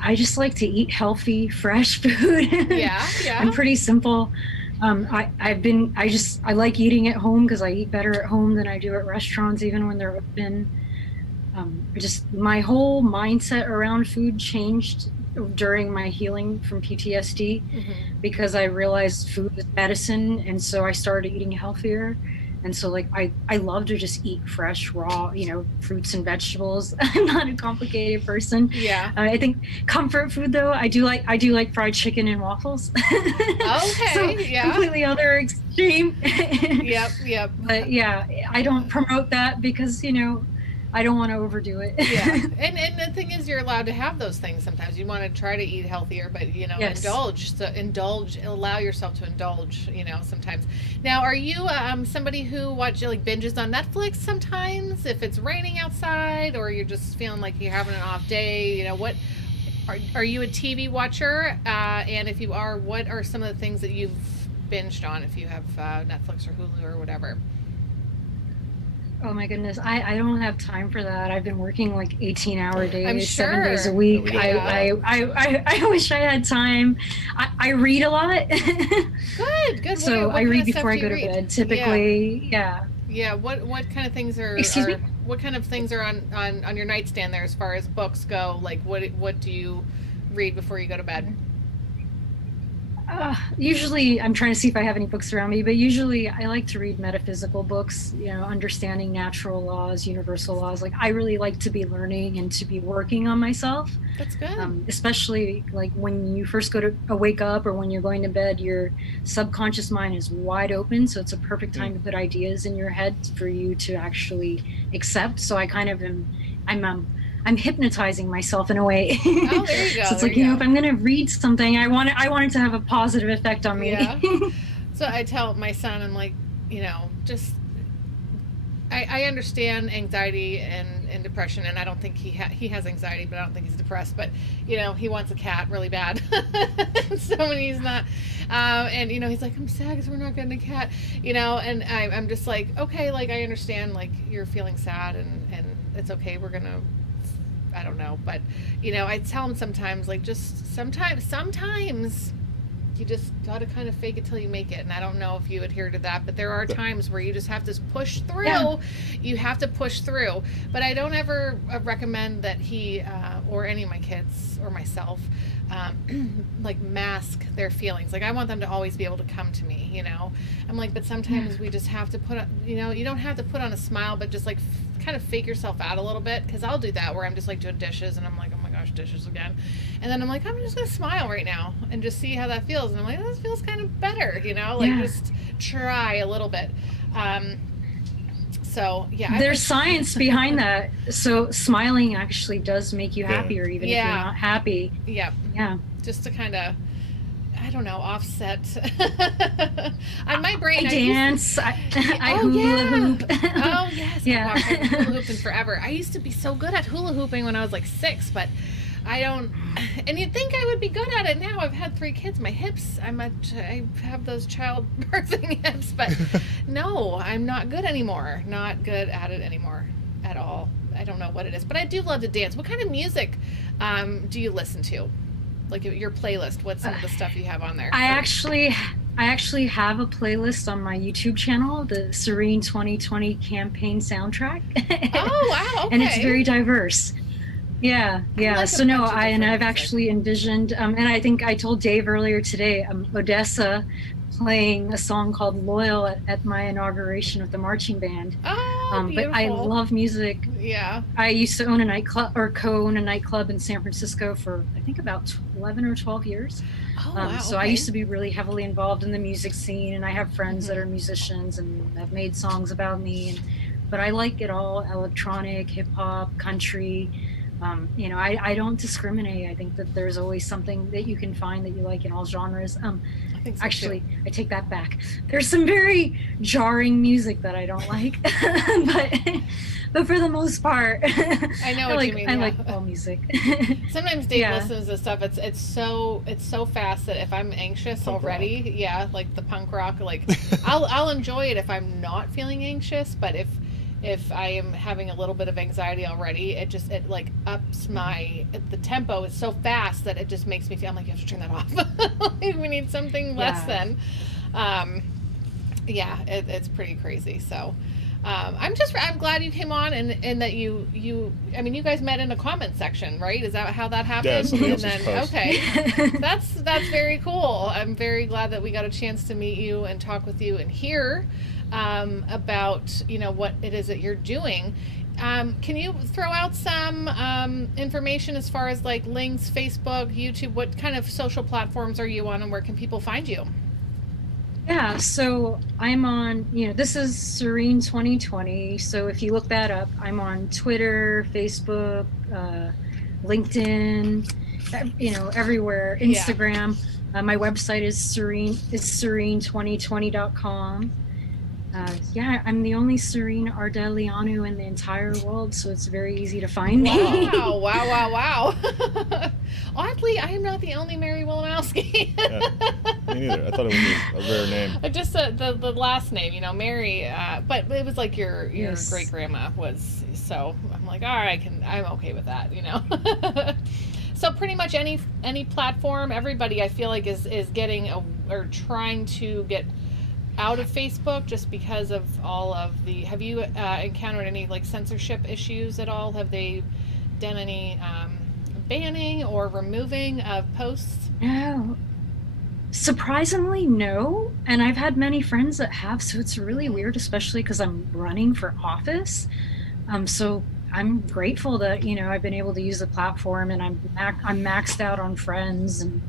I just like to eat healthy, fresh food. Yeah. I'm pretty simple. I like eating at home because I eat better at home than I do at restaurants, even when they're open. My whole mindset around food changed during my healing from PTSD, because I realized food is medicine, and so I started eating healthier. And so, like, I love to just eat fresh, raw, fruits and vegetables. I'm not a complicated person. Yeah. I think comfort food, though, I do like fried chicken and waffles. Okay. So, yeah. completely other extreme. Yep. But yeah, I don't promote that because, I don't want to overdo it. Yeah. And the thing is, you're allowed to have those things sometimes. You want to try to eat healthier, but Yes. indulge, allow yourself to indulge, sometimes. Now, are you somebody who binges on Netflix sometimes if it's raining outside, or you're just feeling like you're having an off day? What are you a TV watcher? And if you are, what are some of the things that you've binged on if you have Netflix or Hulu or whatever? Oh my goodness, I don't have time for that. I've been working like 18-hour days, I'm 7 days a sure. week. Yeah. I wish I had time. I read a lot. Good. So what I kind read of stuff before I do go you to read? bed. Typically, yeah. Yeah. What kind of things are? Excuse me? What kind of things are on your nightstand there as far as books go? Like, what do you read before you go to bed? Usually, I'm trying to see if I have any books around me, but usually I like to read metaphysical books, understanding natural laws, universal laws. Like, I really like to be learning and to be working on myself. That's good. Especially like when you first wake up, or when you're going to bed, your subconscious mind is wide open. So it's a perfect time to put ideas in your head for you to actually accept. So I kind of I'm hypnotizing myself in a way. Oh, there you go. So it's like, if I'm going to read something, I want it to have a positive effect on me. Yeah. So I tell my son, I'm like, I understand anxiety and depression, and I don't think he has anxiety, but I don't think he's depressed. But he wants a cat really bad, so when he's not, and he's like, I'm sad because we're not getting a cat, and I'm just like, okay, like I understand, like you're feeling sad, and it's okay. We're gonna. I don't know, but I tell him sometimes, like, just sometimes you just gotta kind of fake it till you make it. And I don't know if you adhere to that, but there are times where you just have to push through. Yeah. You have to push through. But I don't ever recommend that he or any of my kids or myself like mask their feelings. Like, I want them to always be able to come to me. I'm like, but sometimes we just have to put you don't have to put on a smile, but just like kind of fake yourself out a little bit, because I'll do that where I'm just like doing dishes and I'm like, oh my gosh, dishes again, and then I'm like, I'm just gonna smile right now and just see how that feels, and I'm like, this feels kind of better, just try a little bit. So yeah, There's science behind that. So smiling actually does make you happier, even if you're not happy. Yep. Yeah. Just to kind of, I don't know, offset. On my brain, I dance. I oh hula yeah. hoop. Oh yes. Yeah. Oh, gosh, I haven't hula hooping forever. I used to be so good at hula hooping when I was like 6, but I don't. And you'd think I would be good at it now. I've had 3 kids. My hips, I have those childbirthing hips, but no, I'm not good anymore. Not good at it anymore at all. I don't know what it is, but I do love to dance. What kind of music do you listen to? Like your playlist, what's some of the stuff you have on there? I actually have a playlist on my YouTube channel, the Sorinne 2020 campaign soundtrack. Oh wow! Okay. And it's very diverse. Yeah. like So a no, bunch of I've different music. actually envisioned, and I think I told Dave earlier today, Odessa playing a song called "Loyal" at my inauguration with the marching band. Oh, But I beautiful. love music. Yeah. I used to own a nightclub or co-own a nightclub in San Francisco for I think about 11 or 12 years. Oh wow. So I okay. used to be really heavily involved in the music scene, and I have friends that are musicians and have made songs about me. But I like it all: electronic, hip hop, country. I don't discriminate. I think that there's always something that you can find that you like in all genres. I think so, Actually, too. I take that back. There's some very jarring music that I don't like, but for the most part, I know what you mean. I Yeah. like all music. Sometimes Dave Yeah. listens to stuff. It's so fast that if I'm anxious Punk already, yeah, like the punk rock, like I'll enjoy it if I'm not feeling anxious. But if I am having a little bit of anxiety already, it like ups the tempo is so fast that it just makes me feel, I'm like, you have to turn that off. Like, we need something less than. It's pretty crazy. So I'm glad you came on and that you guys met in a comment section, right? Is that how that happened? Yeah, somebody And else's then post. okay. That's very cool. I'm very glad that we got a chance to meet you and talk with you and hear about what it is that you're doing. Can you throw out some information as far as like links, Facebook, YouTube? What kind of social platforms are you on, and where can people find you? Yeah, so I'm on, this is Sorinne 2020. So if you look that up, I'm on Twitter, Facebook, LinkedIn, everywhere, Instagram. My website is Sorinne2020.com. I'm the only Sorinne Ardeleanu in the entire world, so it's very easy to find me. Wow. Oddly, I am not the only Mary Wilimowski. Yeah, me neither. I thought it was a rare name. Just the last name, Mary, but it was like your Yes. great grandma was, so I'm like, all right, I'm okay with that, So pretty much any platform, everybody I feel like is getting or trying to get out of Facebook just because of all of the. Have you encountered any like censorship issues at all? Have they done any banning or removing of posts? No. Surprisingly, no. And I've had many friends that have, so it's really weird, especially because I'm running for office. So I'm grateful that I've been able to use the platform, and I'm maxed out on friends, and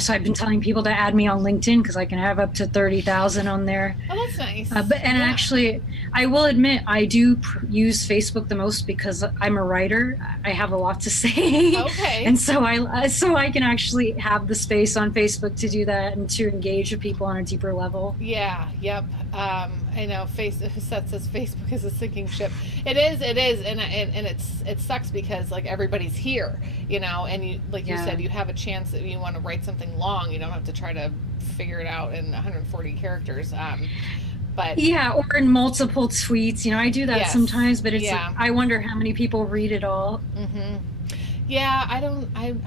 so I've been telling people to add me on LinkedIn because I can have up to 30,000 on there. Oh, that's nice. Actually, I will admit I do use Facebook the most because I'm a writer. I have a lot to say. Okay. And so I can actually have the space on Facebook to do that and to engage with people on a deeper level. Yeah. Yep. I know. Seth says Facebook is a sinking ship. It is, and it sucks because like everybody's here, and you you said, you have a chance that you want to write something long. You don't have to try to figure it out in 140 characters. But yeah, or in multiple tweets. I do that sometimes, but it's I wonder how many people read it all. Mm-hmm. Yeah, I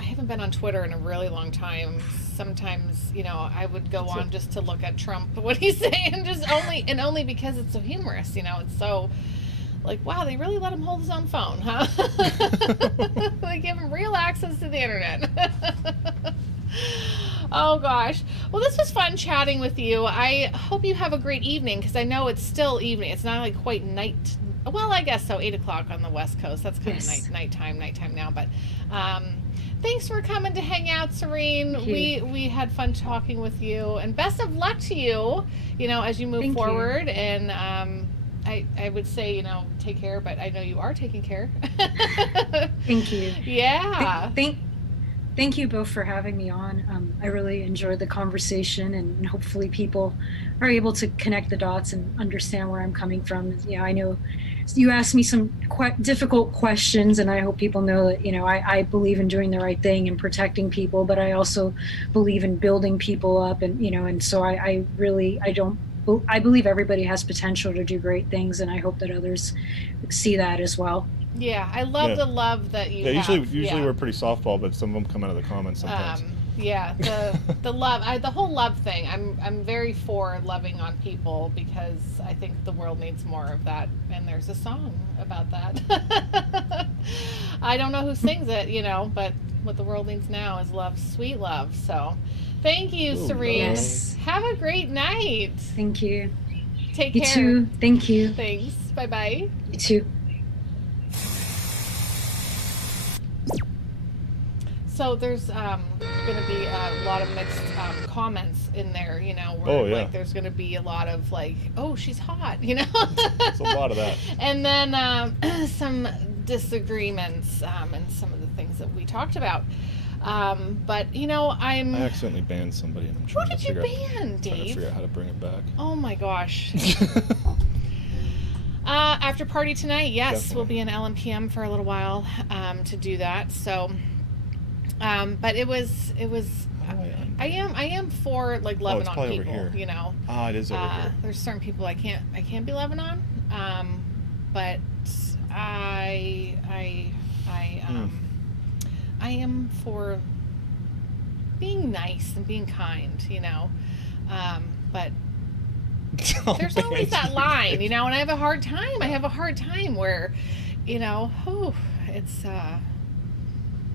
haven't been on Twitter in a really long time. Sometimes, I would go on just to look at Trump, what he's saying, only because it's so humorous, it's so like, wow, they really let him hold his own phone, huh? They give him real access to the internet. Oh gosh. Well, this was fun chatting with you. I hope you have a great evening, because I know it's still evening. It's not like quite night. Well, I guess so. 8:00 on the West Coast. That's kind of nighttime now. But thanks for coming to hang out, Sorinne. We had fun talking with you, and best of luck to you. As you move forward, and I would say, you know, take care, but I know you are taking care. Thank you. Yeah. Thank you both for having me on. I really enjoyed the conversation, and hopefully people are able to connect the dots and understand where I'm coming from. You know, I know you asked me some quite difficult questions, and I hope people know that, you know, I believe in doing the right thing and protecting people, but I also believe in building people up, and, you know, and so I believe everybody has potential to do great things, and I hope that others see that as well. Yeah, I love the love that you Yeah, have. usually we're pretty softball, but some of them come out of the comments sometimes. Yeah, the love, the whole love thing. I'm very for loving on people because I think the world needs more of that. And there's a song about that. I don't know who sings it, you know, but what the world needs now is love, sweet love. So, thank you, Ooh, Sorinne. Yes. Have a great night. Thank you. Take You care. too. Thank you. Thanks. Bye bye. You too. So there's going to be a lot of mixed comments in there, you know, where like there's going to be a lot of like, oh, she's hot, you know. There's a lot of that. And then some disagreements and some of the things that we talked about. But you know, I accidentally banned somebody, and I'm trying Who to did you figure ban, trying to Dave? figure out how to bring it back. Oh my gosh. After party tonight, yes, Definitely. we'll be in LMPM for a little while to do that. So, but it was. I am for like loving on probably over people. here. You know. Ah, it is over here. There's certain people I can't be loving on. But I am for being nice and being kind. You know. But there's always that line, you know, and I have a hard time where, you know, it's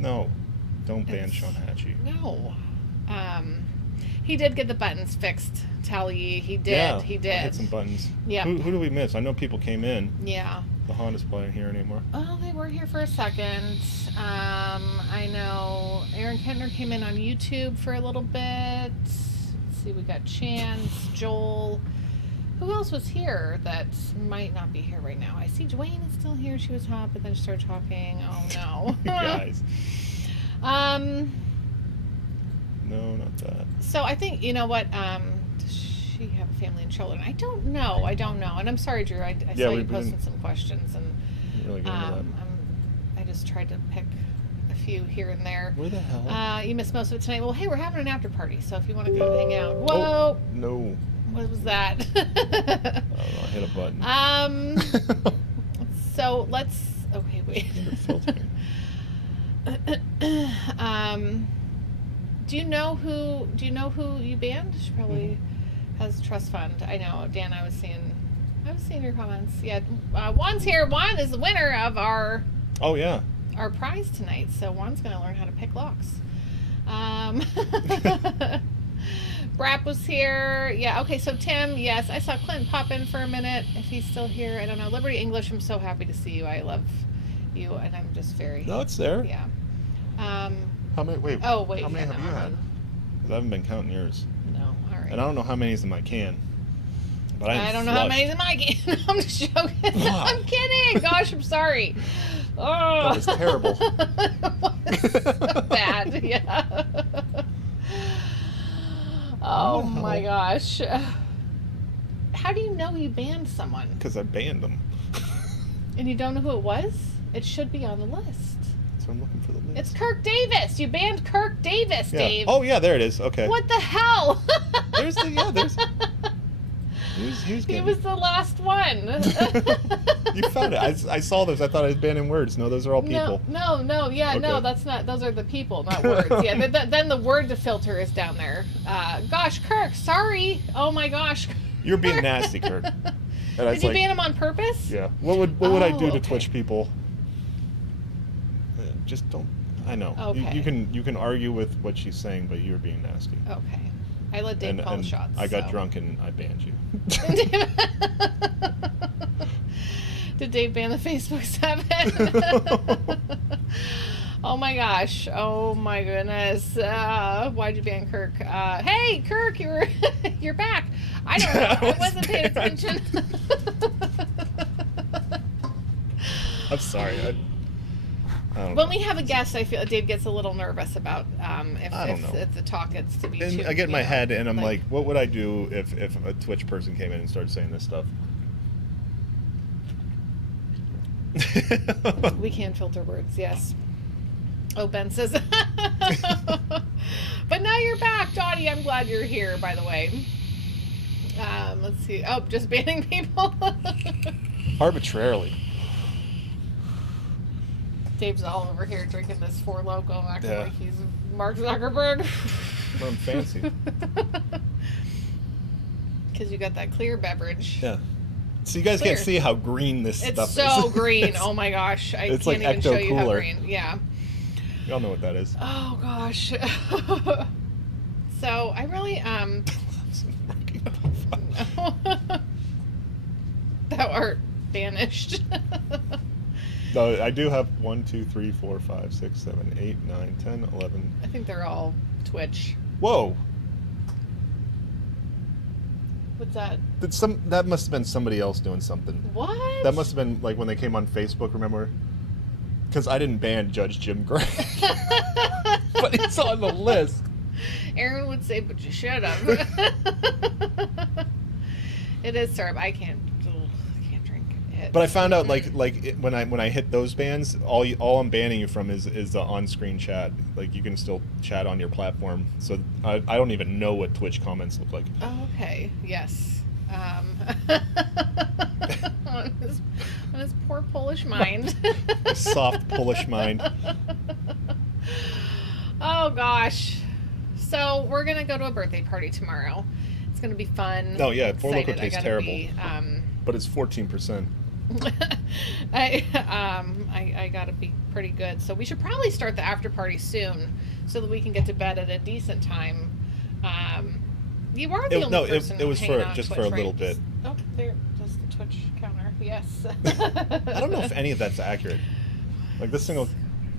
No, don't ban Sean Hatchie. no. He did get the buttons fixed, Tally. He did. Yeah, He I did. hit some buttons. Yeah. Who do we miss? I know people came in. Yeah. The Honda's playing here anymore. Oh, they were here for a second. I know Aaron Kentner came in on YouTube for a little bit. Let's see, we got Chance, Joel. Who else was here that might not be here right now? I see Dwayne is still here. She was hot, but then she started talking. Oh no. Guys. No, not that. So I think, you know what, does she have a family and children? I don't know. And I'm sorry, Drew. I saw you posting some questions, and Really get into that. I just tried to pick a few here and there. Where the hell? You missed most of it tonight. Well, hey, we're having an after party, so if you want to come hang out. Whoa! Oh, no. What was that? I don't know. I hit a button. So let's. Okay, wait. Filtering. Do you know who you banned? She probably has a trust fund. I know, Dan. I was seeing your comments. Yeah, Juan's here. Juan is the winner of our prize tonight. So Juan's gonna learn how to pick locks. Brap was here. Yeah. Okay. So Tim. Yes, I saw Clinton pop in for a minute. If he's still here, I don't know. Liberty English. I'm so happy to see you. I love you, and I'm just very. No, it's there. Yeah. How many? Wait. Oh wait. How many yeah, have you had? Because I haven't been counting yours. No. All right. And I don't know how many is in my can. But I don't know how many's in my can. I'm just joking. Wow. I'm kidding. Gosh, I'm sorry. Oh. That was terrible. It was bad. Yeah. Oh my gosh. How do you know you banned someone? Because I banned them. And you don't know who it was? It should be on the list. So I'm looking for the list. It's Kirk Davis. You banned Kirk Davis, Yeah. Dave. Oh yeah, there it is. Okay. What the hell? There's. He was He getting. was the last one. You found it. I saw those. I thought I was banning words. No, those are all people. No, yeah, no, Okay. that's not. Those are the people, not words. Yeah, then the word to filter is down there. Gosh, Kirk, sorry. Oh my gosh. You're being nasty, Kirk. And I Did was you like, ban him on purpose? yeah. What would I do to okay. Twitch people? Just don't. I know. Okay. You can argue with what she's saying, but you're being nasty. Okay. I let Dave call the shots. I got so. drunk and I banned you. Did Dave ban the Facebook 7? Oh my gosh. Oh my goodness. Why'd you ban Kirk? Hey, Kirk, you're back. I don't know. I wasn't paying attention. I'm sorry. I don't When know. we have a guest, I feel Dave gets a little nervous about I don't know. if the talk gets to be And too. I get in my you know, head, and I'm like, what would I do if a Twitch person came in and started saying this stuff? we can filter words, yes. Oh, Ben says. But now you're back, Dottie. I'm glad you're here, by the way. Let's see. Oh, just banning people. Arbitrarily. Dave's all over here drinking this Four Loko, acting Yeah. like he's Mark Zuckerberg. I'm fancy. Because you got that clear beverage. Yeah. So you guys Clear. can't see how green this It's stuff so is. green. Oh my gosh. I It's can't like even show you how Ecto-Cooler. green. Yeah. Y'all know what that is. Oh gosh. So I really that art vanished. No, I do have 1, 2, 3, 4, 5, 6, 7, 8, 9, 10, 11. I think they're all Twitch. Whoa! What's that? That must have been somebody else doing something. What? That must have been like when they came on Facebook, remember? Because I didn't ban Judge Jim Gray. But it's on the list. Aaron would say, but you should have. It is syrup. I can't drink it. But I found out when I hit those bans, all I'm banning you from is the on-screen chat. Like you can still chat on your platform. So I don't even know what Twitch comments look like. Oh, okay. Yes. On his poor Polish mind. Soft Polish mind. Oh gosh. So we're gonna go to a birthday party tomorrow. It's gonna be fun. Oh yeah, Four Loko Excited. I tastes gotta terrible. be, But it's 14%. I gotta be pretty good. So we should probably start the after party soon, so that we can get to bed at a decent time. You are the only person. It was hanging for on just Twitch, for a right? little bit. Oh, there, just the Twitch counter. Yes. I don't know if any of that's accurate. Like this single.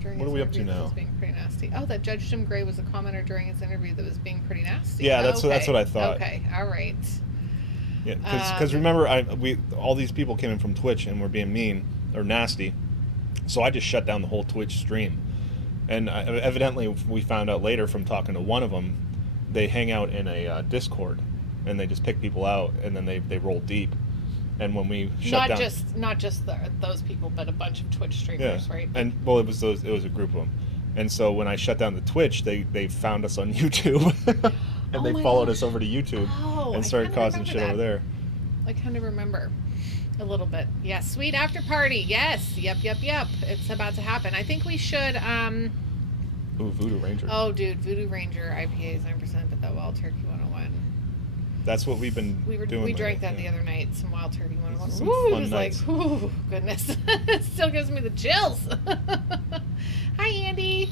During What his are we up to interview that now? was being pretty nasty. Oh, that Judge Jim Gray was a commenter during his interview that was being pretty nasty. Yeah, that's what I thought. Okay, all right. Yeah, because remember, all these people came in from Twitch and were being mean or nasty, so I just shut down the whole Twitch stream. And evidently, we found out later from talking to one of them, they hang out in a Discord, and they just pick people out, and then they roll deep. And when we shut down, not just those people, but a bunch of Twitch streamers, right? And well, it was a group of them. And so when I shut down the Twitch, they found us on YouTube, and they my followed gosh. us over to YouTube Oh, and I started kinda causing remember shit that. over there. I kind of remember a little bit. Yes, sweet after party. Yes, yep. It's about to happen. I think we should. Ooh, Voodoo Ranger. Oh, dude, Voodoo Ranger IPA is 9%, but that Wild Turkey 101. That's what we've been doing. We drank lately, that the other night. Some Wild Turkey 101. Some Woo, it fun was nights. like, ooh, goodness, it still gives me the chills. Hi, Andy.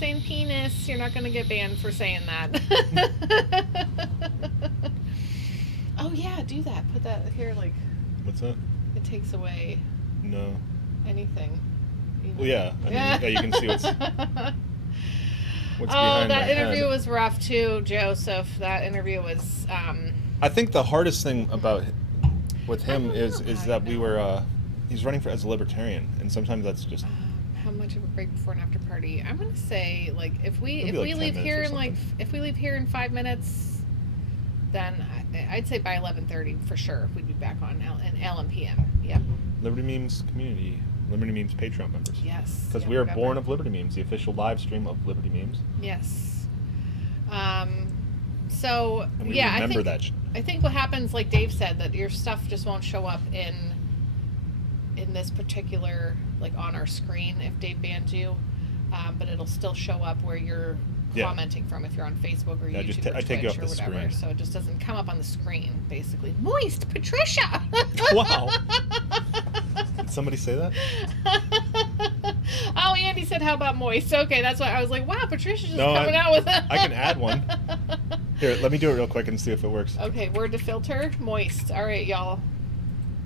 Saying penis. You're not gonna get banned for saying that. Oh yeah, do that. Put that here. Like What's that? it takes away No. anything. even- Well, yeah. I mean, yeah, you can see what's Oh, behind that my interview head. was rough too, Joseph. That interview was. I think the hardest thing with him don't is know. that we were he's running as a libertarian, and sometimes that's just How much of a break before and after party? I'm gonna say like if we Maybe like 10 leave minutes here or in like something. if we leave here in 5 minutes, then I'd say by 11:30 for sure we'd be back on LMPM. Yep. Liberty Memes community, Liberty Memes Patreon members. Yes. Because Yeah, we are got born that. of Liberty Memes, the official live stream of Liberty Memes, Yes. So and we yeah, remember I think that. I think what happens, like Dave said, that your stuff just won't show up in this particular, like on our screen if Dave bans you, but it'll still show up where you're Yeah. commenting from if you're on Facebook or Yeah, YouTube just or I take you Twitch off or the whatever. screen. So it just doesn't come up on the screen, basically. Moist Patricia. Wow. Did somebody say that? Oh, Andy said, "How about moist?" Okay, that's why I was like, "Wow, Patricia's just No, coming out with it." I can add one. Here, let me do it real quick and see if it works. Okay, word to filter, moist. All right, y'all.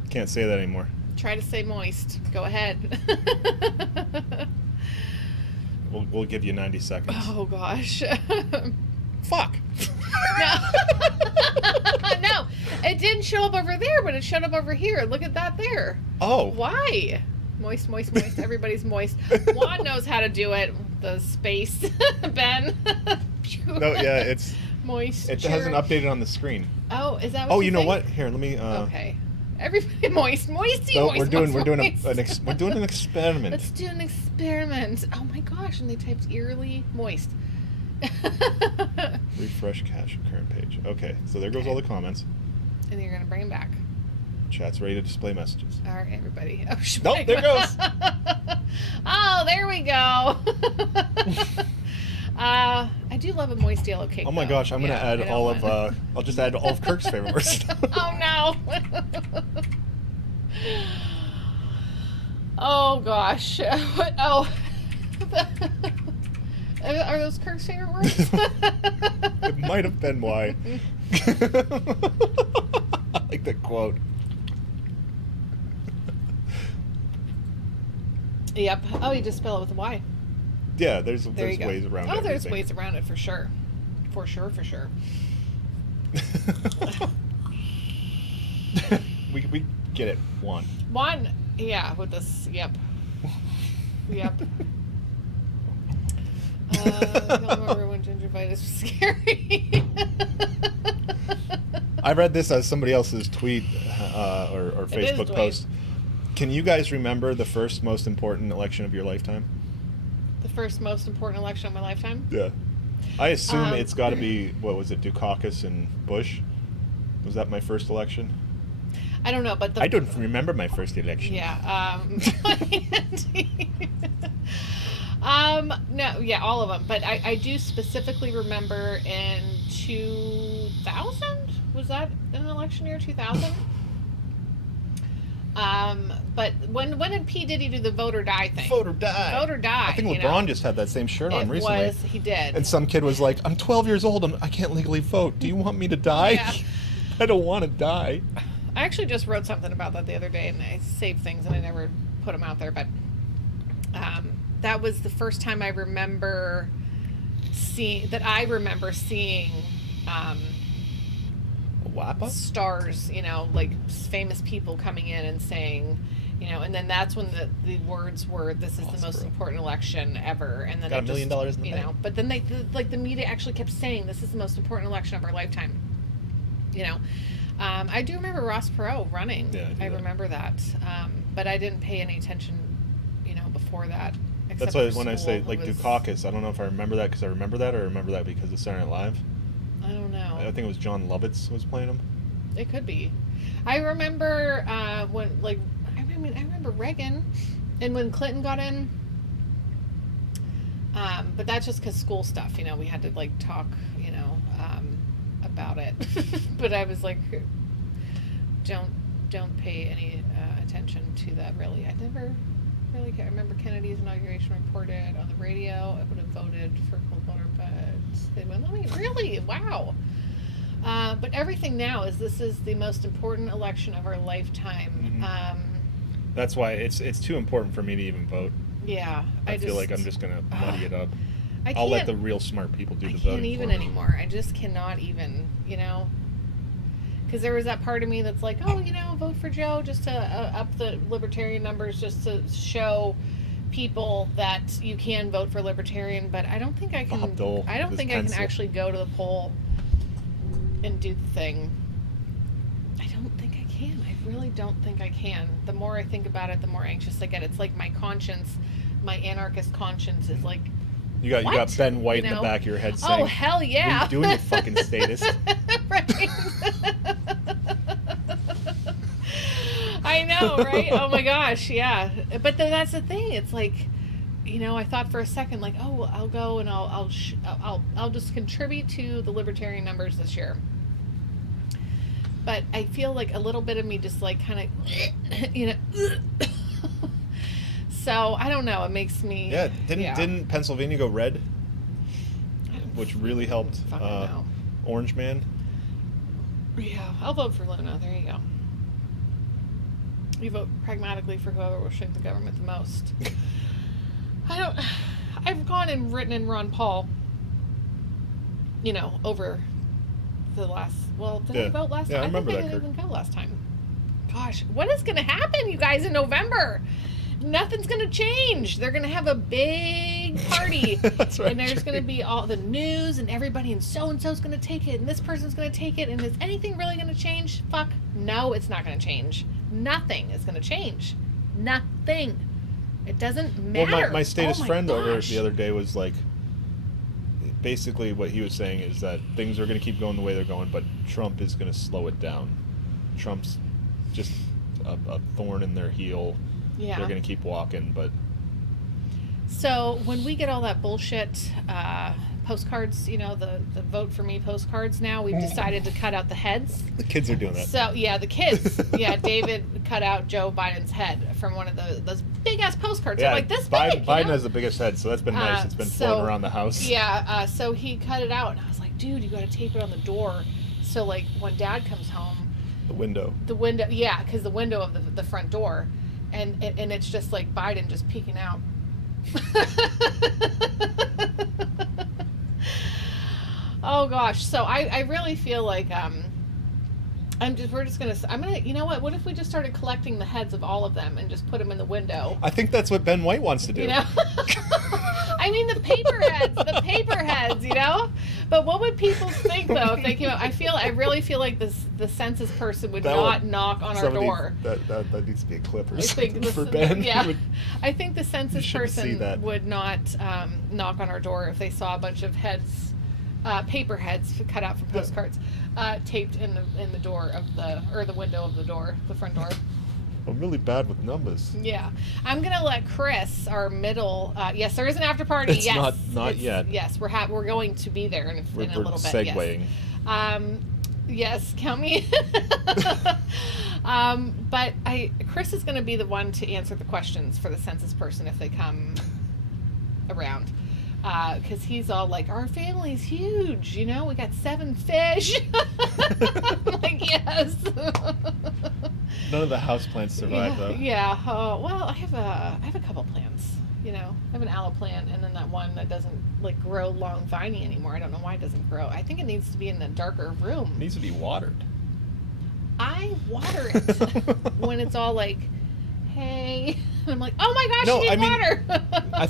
Can't say that anymore. Try to say moist. Go ahead. We'll give you 90 seconds. Oh gosh. Fuck. No. No, it didn't show up over there, but it showed up over here. Look at that there. Oh. Why? Moist, moist, moist. Everybody's moist. Juan knows how to do it. The space. Ben. No, yeah, it's moist. it hasn't updated on the screen. Oh, is that what Oh, you you know think? what? Here, let me. Okay. Everybody moist, moisty, No, moist. we're doing moist. we're doing an experiment. Let's do an experiment. Oh my gosh! And they typed eerily moist. Refresh cache current page. Okay, so there goes all the comments. And then you're gonna bring them back. Chat's ready to display messages. All right, everybody. Oh, Nope, there goes. Oh, there we go. I do love a moist yellow cake. Oh my though. gosh, I'm gonna Yeah, add I don't all of. want- I'll just add all of Kirk's favorite words. Oh no. Oh gosh. Oh. Are those Kirk's favorite words? It might have been why. I like that quote. Yep. Oh, you just spell it with a Y. Yeah, there's There you go. ways around it. Oh, there's ways around it for sure. For sure, for sure. we get it. One. One, yeah, with this, yep. Yep. I don't remember when gingivitis was scary. I read this as somebody else's tweet or It is Facebook tweet. post. Can you guys remember the first most important election of your lifetime? The first most important election of my lifetime? Yeah. I assume Um, it's got to be, what was it, Dukakis and Bush? Was that my first election? I don't know, but the I don't remember my first election. Yeah. No, yeah, all of them. But I do specifically remember in 2000? Was that an election year, 2000? But when did P. Diddy do the vote or die thing? Vote or die. Vote or die. I think you LeBron know? just had that same shirt on recently. He did. And some kid was like, I'm 12 years old. I can't legally vote. Do you want me to die? Yeah. I don't want to die. I actually just wrote something about that the other day, and I saved things and I never put them out there. But that was the first time I remember seeing WAPA? stars, like famous people coming in and saying, and then that's when the words were, "This is the most Oscar. important election ever," and then Got it $1 million just, in the bank. But then the media actually kept saying, "This is the most important election of our lifetime." I do remember Ross Perot running. Yeah, I do that. remember that, but I didn't pay any attention, before that. That's except why for when I school. say It like was- Dukakis, I don't know if I remember that because I remember that or remember that because of Saturday Night Live. I don't know. I think it was John Lovitz was playing him. It could be. I remember I remember Reagan, and when Clinton got in. But that's just because school stuff, we had to like talk, about it. But I was like, don't pay any attention to that really. I never really care. I remember Kennedy's inauguration reported on the radio. I would have voted for Cold Water, but they went, really? Wow. But everything now this is the most important election of our lifetime. Mm-hmm. That's why it's too important for me to even vote. Yeah. I feel like I'm just gonna muddy it up. I I'll let can't- the real smart people do I the can't voting even for me. anymore. I just cannot even, because there was that part of me that's like, oh, vote for Joe just to up the libertarian numbers, just to show people that you can vote for libertarian. But I don't think I can. Bob Dole I don't with think his I can pencil. actually go to the poll and do the thing. I don't think I can. I really don't think I can. The more I think about it, the more anxious I get. It's like my conscience, my anarchist conscience is like, You got What? Ben White in You the know? back of your head saying, oh hell yeah! "What are you doing, you fucking statist?" Right. I know, right? Oh my gosh, yeah. But then that's the thing. It's like, I thought for a second, like, oh, I'll go and I'll just contribute to the libertarian numbers this year. But I feel like a little bit of me just like kind of, So I don't know. It makes me. Yeah, didn't Pennsylvania go red, which really helped Fucking know. Orange Man? Yeah, I'll vote for Luna. There you go. You vote pragmatically for whoever will shrink the government the most. I've gone and written in Ron Paul, over the last, did I vote last Yeah, time? I remember think that, I Kirk. didn't even go last time. Gosh, what is going to happen, you guys, in November? Nothing's going to change. They're going to have a big party. That's right, And there's going to Jay. be all the news and everybody, and so-and-so's going to take it, and this person's going to take it, and is anything really going to change? Fuck. No, it's not going to change. Nothing is going to change. Nothing. It doesn't matter. Well, my statist Oh my friend over gosh. the other day was like, basically what he was saying is that things are going to keep going the way they're going, but Trump is going to slow it down. Trump's just a thorn in their heel. Yeah. They're going to keep walking, but So when we get all that bullshit postcards, you know, the vote for me postcards now, we've decided to cut out the heads. the kids are doing that. So, yeah, the kids. Yeah, David cut out Joe Biden's head from one of those big-ass postcards. Yeah, They're like this Biden, big, you Biden know? has the biggest head, so that's been nice. It's been floating around the house. Yeah, so he cut it out, and I was like, dude, you got to tape it on the door. So, like, when Dad comes home, The window. yeah, because the window of the front door, and it's just like Biden just peeking out. Oh gosh, so I really feel like I'm gonna you know what if we just started collecting the heads of all of them and just put them in the window, I think that's what Ben White wants to do. you know? I mean the paper heads, you know. But what would people think though if they came out? I really feel like the census person would That not would- knock on our Somebody- door. That needs to be a clip or I think something for Ben. yeah, He would- I think the census should see person that. would not knock on our door if they saw a bunch of heads, paper heads cut out from postcards, taped in the door of the window of the door, the front door. I'm really bad with numbers. Yeah, I'm gonna let Chris, our middle. Yes, there is an after party. It's yes, not it's- yet. Yes, we're going to be there in a We're little bit. segueing. Yes. Yes, count me. But Chris is going to be the one to answer the questions for the census person if they come around. Because he's all like, our family's huge, you know, we got 7 fish. I'm like, yes. None of the houseplants survive, though. Yeah. Well, I have a couple plants. You know, I have an aloe plant, and then that one that doesn't like grow long viney anymore. I don't know why it doesn't grow. I think it needs to be in a darker room. It needs to be watered. I water it when it's all like, hey, and I'm like, oh my gosh, No, you need I mean, water. I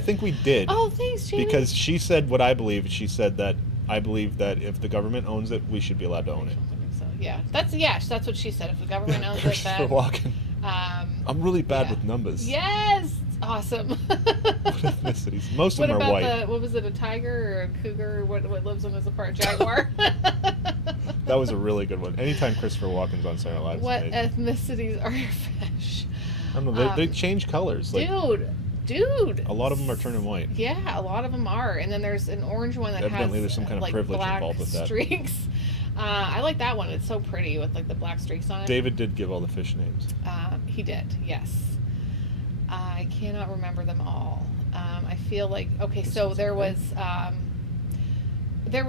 think we did. Oh, thanks, Jamie. Because she said what I believe. She said that I believe that if the government owns it, we should be allowed to own it. So yeah, that's what she said. If the government owns it, Christopher then Walken. I'm really bad yeah. with numbers. Yes, awesome. What ethnicities? Most What of them are about white. what was it, a tiger or a cougar? What lives on this apart? Jaguar. That was a really good one. Anytime Christopher Walken's on Saturday Night Live, What it's amazing. ethnicities are your fish? I don't know. They change colors. Like, Dude. a lot of them are turning white. Yeah, a lot of them are, and then there's an orange one that Evidently has there's some kind of like privilege black involved with that. streaks. I like that one. It's so pretty with like the black streaks on it. David did give all the fish names. He did, yes. I cannot remember them all. I feel like so there was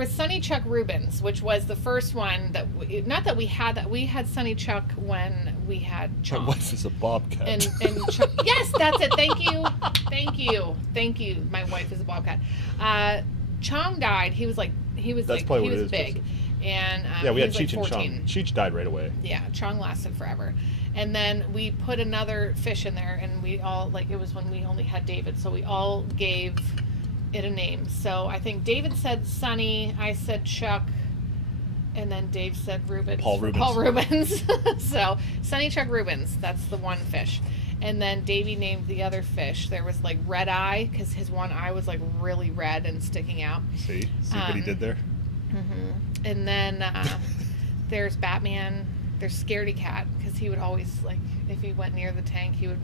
Sonny Chuck Rubens, which was the first one that we had Sonny Chuck when we had My Chong. wife is a bobcat. And Chuck, yes, that's it. Thank you. My wife is a bobcat. Chong died. He was That's probably what it is, big, and yeah, we he had was like Cheech and 14. Chong. Cheech died right away. Yeah, Chong lasted forever. And then we put another fish in there, and we all, like, it was when we only had David, so we all gave it a name. So I think David said Sonny, I said Chuck, and then Dave said Rubens. Paul Rubens. Paul Rubens. So Sonny Chuck Rubens, that's the one fish. And then Davey named the other fish. There was like Red Eye, because his one eye was like really red and sticking out. See what he did there? Mm-hmm. And then there's Batman. There's Scaredy Cat, because he would always, like, if he went near the tank, he would.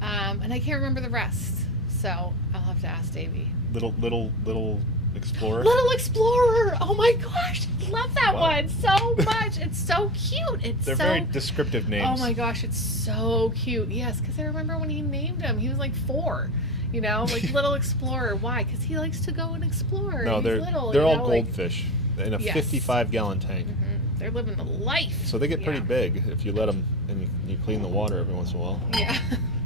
And I can't remember the rest, so I'll have to ask Davey. Little explorer. Little Explorer. Oh my gosh, I love that Wow. one so much. It's so cute. They're very descriptive names. Oh my gosh, it's so cute. Yes, because I remember when he named him, he was like 4. You know, like Little Explorer. Why? Because he likes to go and explore. No, He's they're little, they're you all know, like- goldfish in a Yes. 55-gallon tank. Mhm. They're living the life. So they get pretty Yeah. big if you let them and you clean the water every once in a while. Yeah.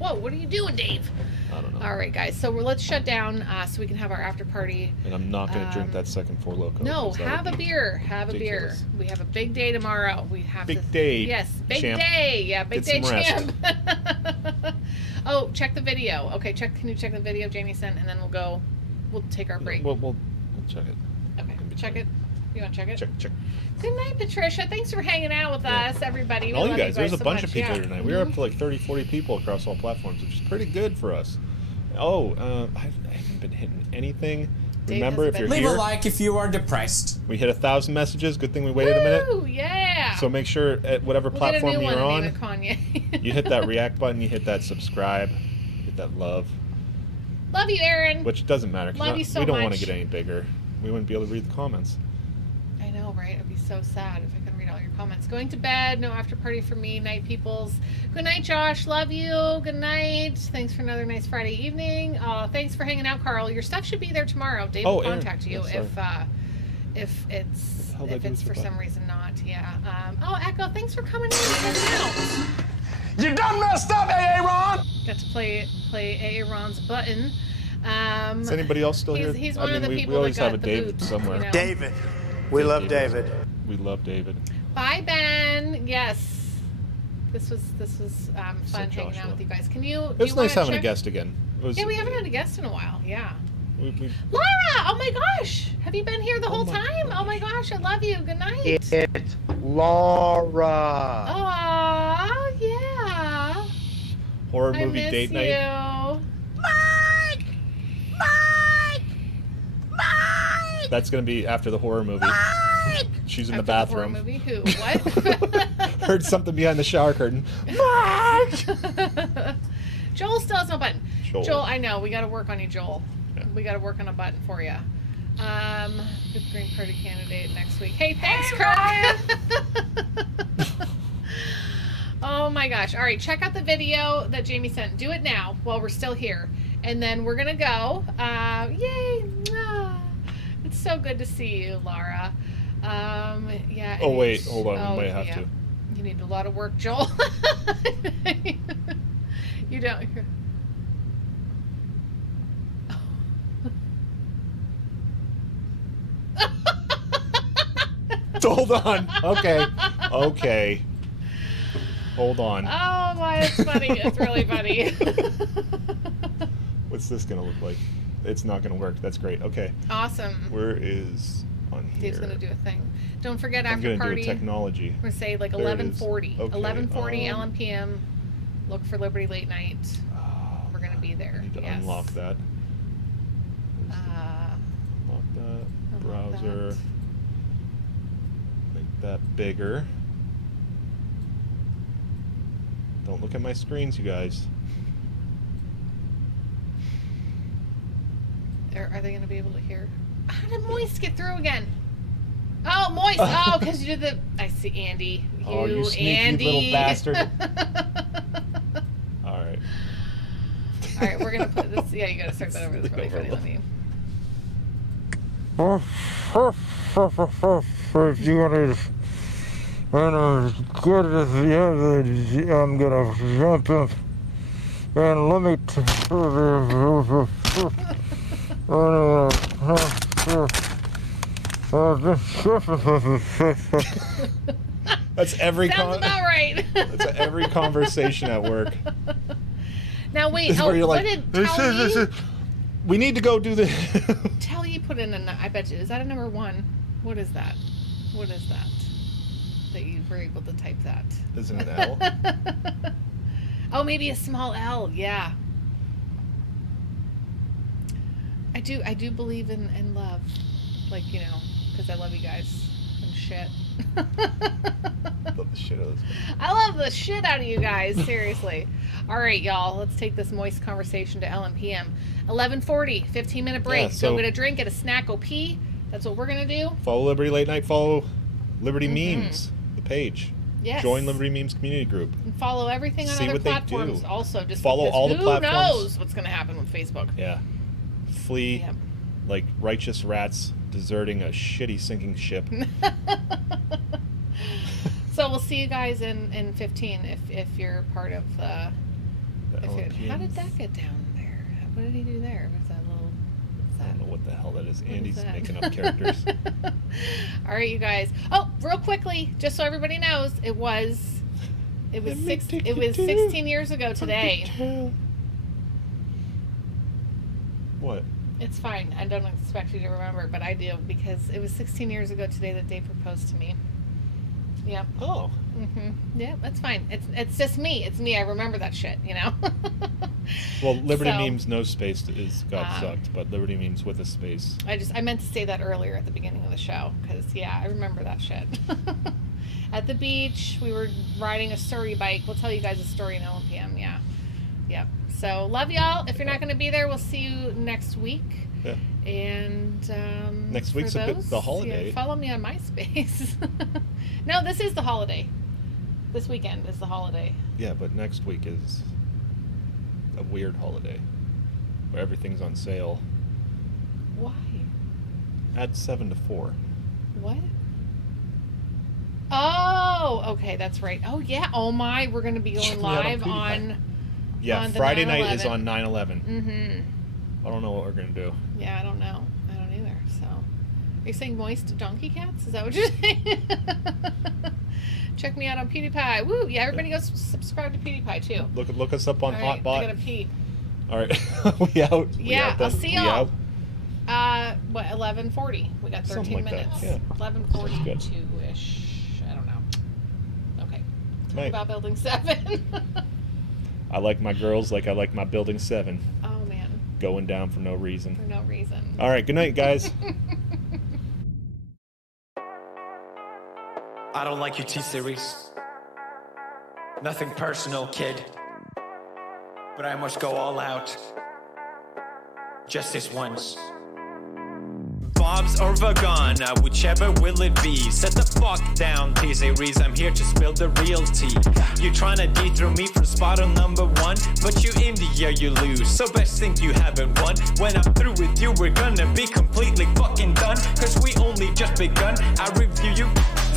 Whoa, what are you doing, Dave? I don't know. All right, guys. So let's shut down so we can have our after party. And I'm not going to drink that second Four Loko. No, 'cause that have would a be beer. Have a beer. ridiculous. We have a big day tomorrow. We have Big to. day, Yes, big champ. day. Yeah, big Get day, some rest. champ. Oh, check the video. Okay, can you check the video Jamie sent, and then we'll go. We'll take our break. We'll check it. Okay, in between. check it. You want to check it? Check. Good night, Patricia. Thanks for hanging out with Yeah. us, everybody. And We all love you guys, there's a so bunch much. of people Yeah. here tonight. We were up to like 30, 40 people across all platforms, which is pretty good for us. Oh, I haven't been hitting anything. Dave Remember, if hasn't you're been- Leave here, a like if you are depressed. we hit 1,000 messages. Good thing we waited a minute. Woo, yeah. So make sure at whatever we'll get a platform new one you're on, and name it Kanye. you hit that react button, you hit that subscribe, hit that love, Love you, Aaron. which doesn't matter. 'cause Love you so we don't want much. to get any bigger. We wouldn't be able to read the comments. I know, right? It'd be so sad if I couldn't read all your comments. Going to bed. No after party for me. Night, peoples. Good night, Josh. Love you. Good night. Thanks for another nice Friday evening. Thanks for hanging out, Carl. Your stuff should be there tomorrow. Dave will Aaron. contact you Yeah, if it's hell did I do with for your some button? reason not. Yeah. Echo. Thanks for coming in and hanging out. You done messed up, AA Ron! Got to play AA Ron's button. Is anybody else still here? He's I one mean, of the we people always that have got a the David boot, somewhere. you know? David. We love David. We love David. Bye, Ben. Yes. This was fun hanging out Joshua. with you guys. Can you? It was you wanna nice having a check- guest again. It was, Yeah, we haven't had a guest in a while. Yeah. we Laura! Oh my gosh! Have you been here the whole my time? Oh my gosh! I love you. Good night. It's Laura. Aw, yeah. horror I movie miss date you. night. Mike! That's gonna be after the horror movie. She's in the After horror bathroom. movie? Who? What? Heard something behind the shower curtain. Joel still has no button. Joel. Joel, I know. We got to work on you, Joel. Yeah. We got to work on a button for you. Good Green Party candidate next week. Hey, thanks, Craig. Oh my gosh. All right, check out the video that Jamie sent. Do it now while we're still here. And then we're going to go. Yay. Mwah. It's so good to see you, Laura. Yeah. Oh, and wait, it's- hold on, we might have to. You need a lot of work, Joel. You don't. Hold on. Okay. Hold on. Oh my, it's funny. It's really funny. What's this gonna look like? It's not gonna work. That's great. Okay. Awesome. Where is on here? Dave's gonna do a thing. Don't forget I'm after gonna party. do a technology. We're gonna say like There it is. 11:40. Okay, 11:40 LMPM. Look for Liberty Late Night. Oh, We're gonna be there. I need to Yes. unlock that. Unlock that. unlock Browser. that. Make that bigger. Don't look at my screens, you guys. Are they gonna be able to hear? How did Moist get through again? Oh, Moist! Oh, because you did the. I see, Andy. Oh, you sneaky Andy. little bastard. All right. All right, we're gonna put this. Yeah, you gotta start that over. That's really funny. Let me. If you want to, get the evidence, I'm gonna jump up and let me. That's every Sounds about right. That's every conversation at work. Now wait. This is Oh, where you're what like, did Telly? we need to go do the. Telly put in a. I bet you. Is that a number one? What is that? What is that? That you were able to type that. Isn't it L? Oh, maybe a small L. Yeah. I do believe in love, like, you know, because I love you guys and shit. Love the shit out of this. I love the shit out of you guys, seriously. All right, y'all, let's take this moist conversation to LMPM. 11:40, 15-minute break. Yeah, so- Go get a drink, get a snack, go pee. That's what we're gonna do. Follow Liberty Late Night. Follow Liberty Mhm. Memes, the page. Yes. Join Liberty Memes community group. And follow everything on See other what they platforms. do. Also, just Follow because all the who platforms. knows what's gonna happen with Facebook? Yeah. Flee Yep. like righteous rats deserting a shitty sinking ship. So we'll see you guys in 15 if you're part of How did that get down there? What did he do there? Was that little? I don't know what the hell that is. Andy's that? making up characters. All right, you guys. Oh, real quickly, just so everybody knows, it was 16 years ago today. What? It's fine. I don't expect you to remember, but I do because it was 16 years ago today that Dave proposed to me. Yep. Oh. Yeah, that's fine. It's just me. It's me. I remember that shit, you know. Well, Liberty So, memes no space is got sucked, but Liberty memes with a space. I meant to say that earlier at the beginning of the show because yeah, I remember that shit. At the beach, we were riding a Surrey bike. We'll tell you guys a story in LPM. Yeah. Yep. So love y'all. If you're not going to be there, we'll see you next week. Yeah. And next week's for a bit those, the holiday. Yeah, follow me on MySpace. No, this is the holiday. This weekend is the holiday. Yeah, but next week is a weird holiday where everything's on sale Why? at 7 to 4. What? Oh, okay, that's right. Oh yeah. Oh my, we're gonna be going Check me out on live PewDiePie. on. Yeah, on the Friday night is 9/11. on 9/11. Mm-hmm. I don't know what we're gonna do. Yeah, I don't know. I don't either. So, are you saying moist donkey cats? Is that what you're saying? Check me out on PewDiePie. Woo! Yeah, everybody go subscribe to PewDiePie too. Look us up on All right, Hotbot. I gotta pee. All right, we out. Yeah, I'll see y'all. Out? What? 11:40. We got 13 Something like that, minutes. yeah. 11:42-ish. I don't know. Okay. Talk Night. about Building 7. I like my girls like I like my Building 7. Oh man. Going down for no reason. For no reason. All right, good night, guys. I don't like your T-Series. Nothing personal, kid. But I must go all out. Just this once. Bob's or Vagana, whichever will it be. Set the fuck down, T-Series. I'm here to spill the real tea. You're trying to dethrone me from spot on number 1, but you in the year you lose. So best think you haven't won. When I'm through with you, we're gonna be completely fucking done. Cause we only just begun. I review you.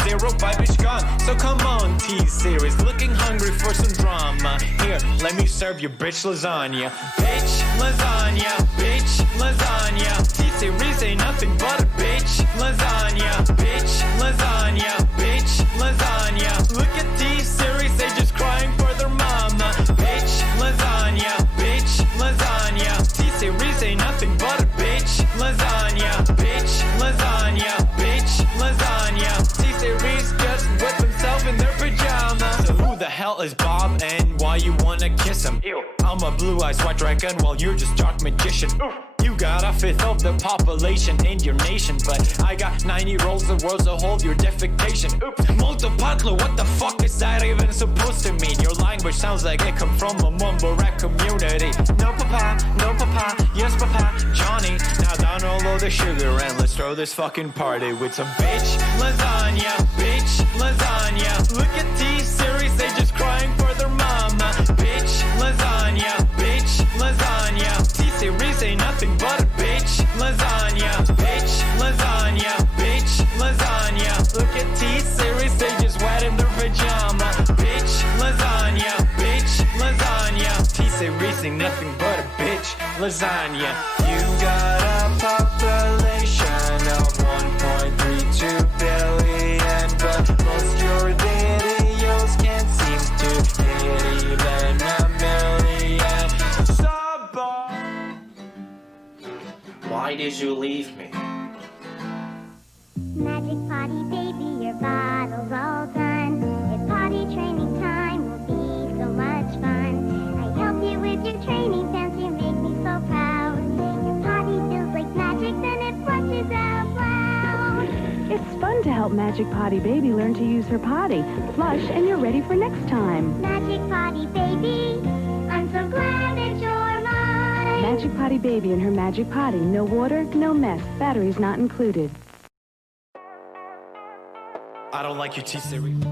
0 bitch gone. So come on, T-Series. Looking hungry for some drama. Here, let me serve you bitch lasagna. Bitch lasagna. Bitch lasagna. T-Series ain't nothing but a bitch lasagna. Bitch lasagna. Bitch lasagna. Look at T-Series, they just crying for their mama. Bitch lasagna. Bitch lasagna. T-Series ain't nothing but a bitch lasagna. Bitch lasagna. Bitch lasagna. T-Series just whip himself in their pajamas. So who the hell is Bob and why you wanna kiss him? Ew. I'm a blue-eyed white dragon while you're just dark magician. Ooh. You got a fifth of the population in your nation, but I got 90 rolls the world's a whole, your defecation. Oops, multipatlo, what the fuck is that even supposed to mean? Your language sounds like it come from a mumble rap community. No papa, yes papa, Johnny. Now down all of the sugar and let's throw this fucking party with some bitch lasagna, bitch lasagna. Look at T-Series, they just crying for their mama. Bitch lasagna, bitch lasagna. T-Series ain't nothing but a bitch lasagna. Bitch lasagna, bitch lasagna. Look at T-Series, they just wet in their pajama. Bitch lasagna, bitch lasagna. T-Series ain't nothing but a bitch lasagna. You got a population of 1.32 billion, but most your videos can't seem to hit even a million. Why did you leave me? Magic potty baby, your bottle's all done. It's potty training time, will be so much fun. I help you with your training dance, you make me so proud. Your potty feels like magic, then it flushes out loud. It's fun to help Magic Potty Baby learn to use her potty. Flush and you're ready for next time. Magic potty baby, I'm so glad that you're mine. Magic Potty Baby and her Magic Potty. No water, no mess. Batteries not included. I don't like your T-Series.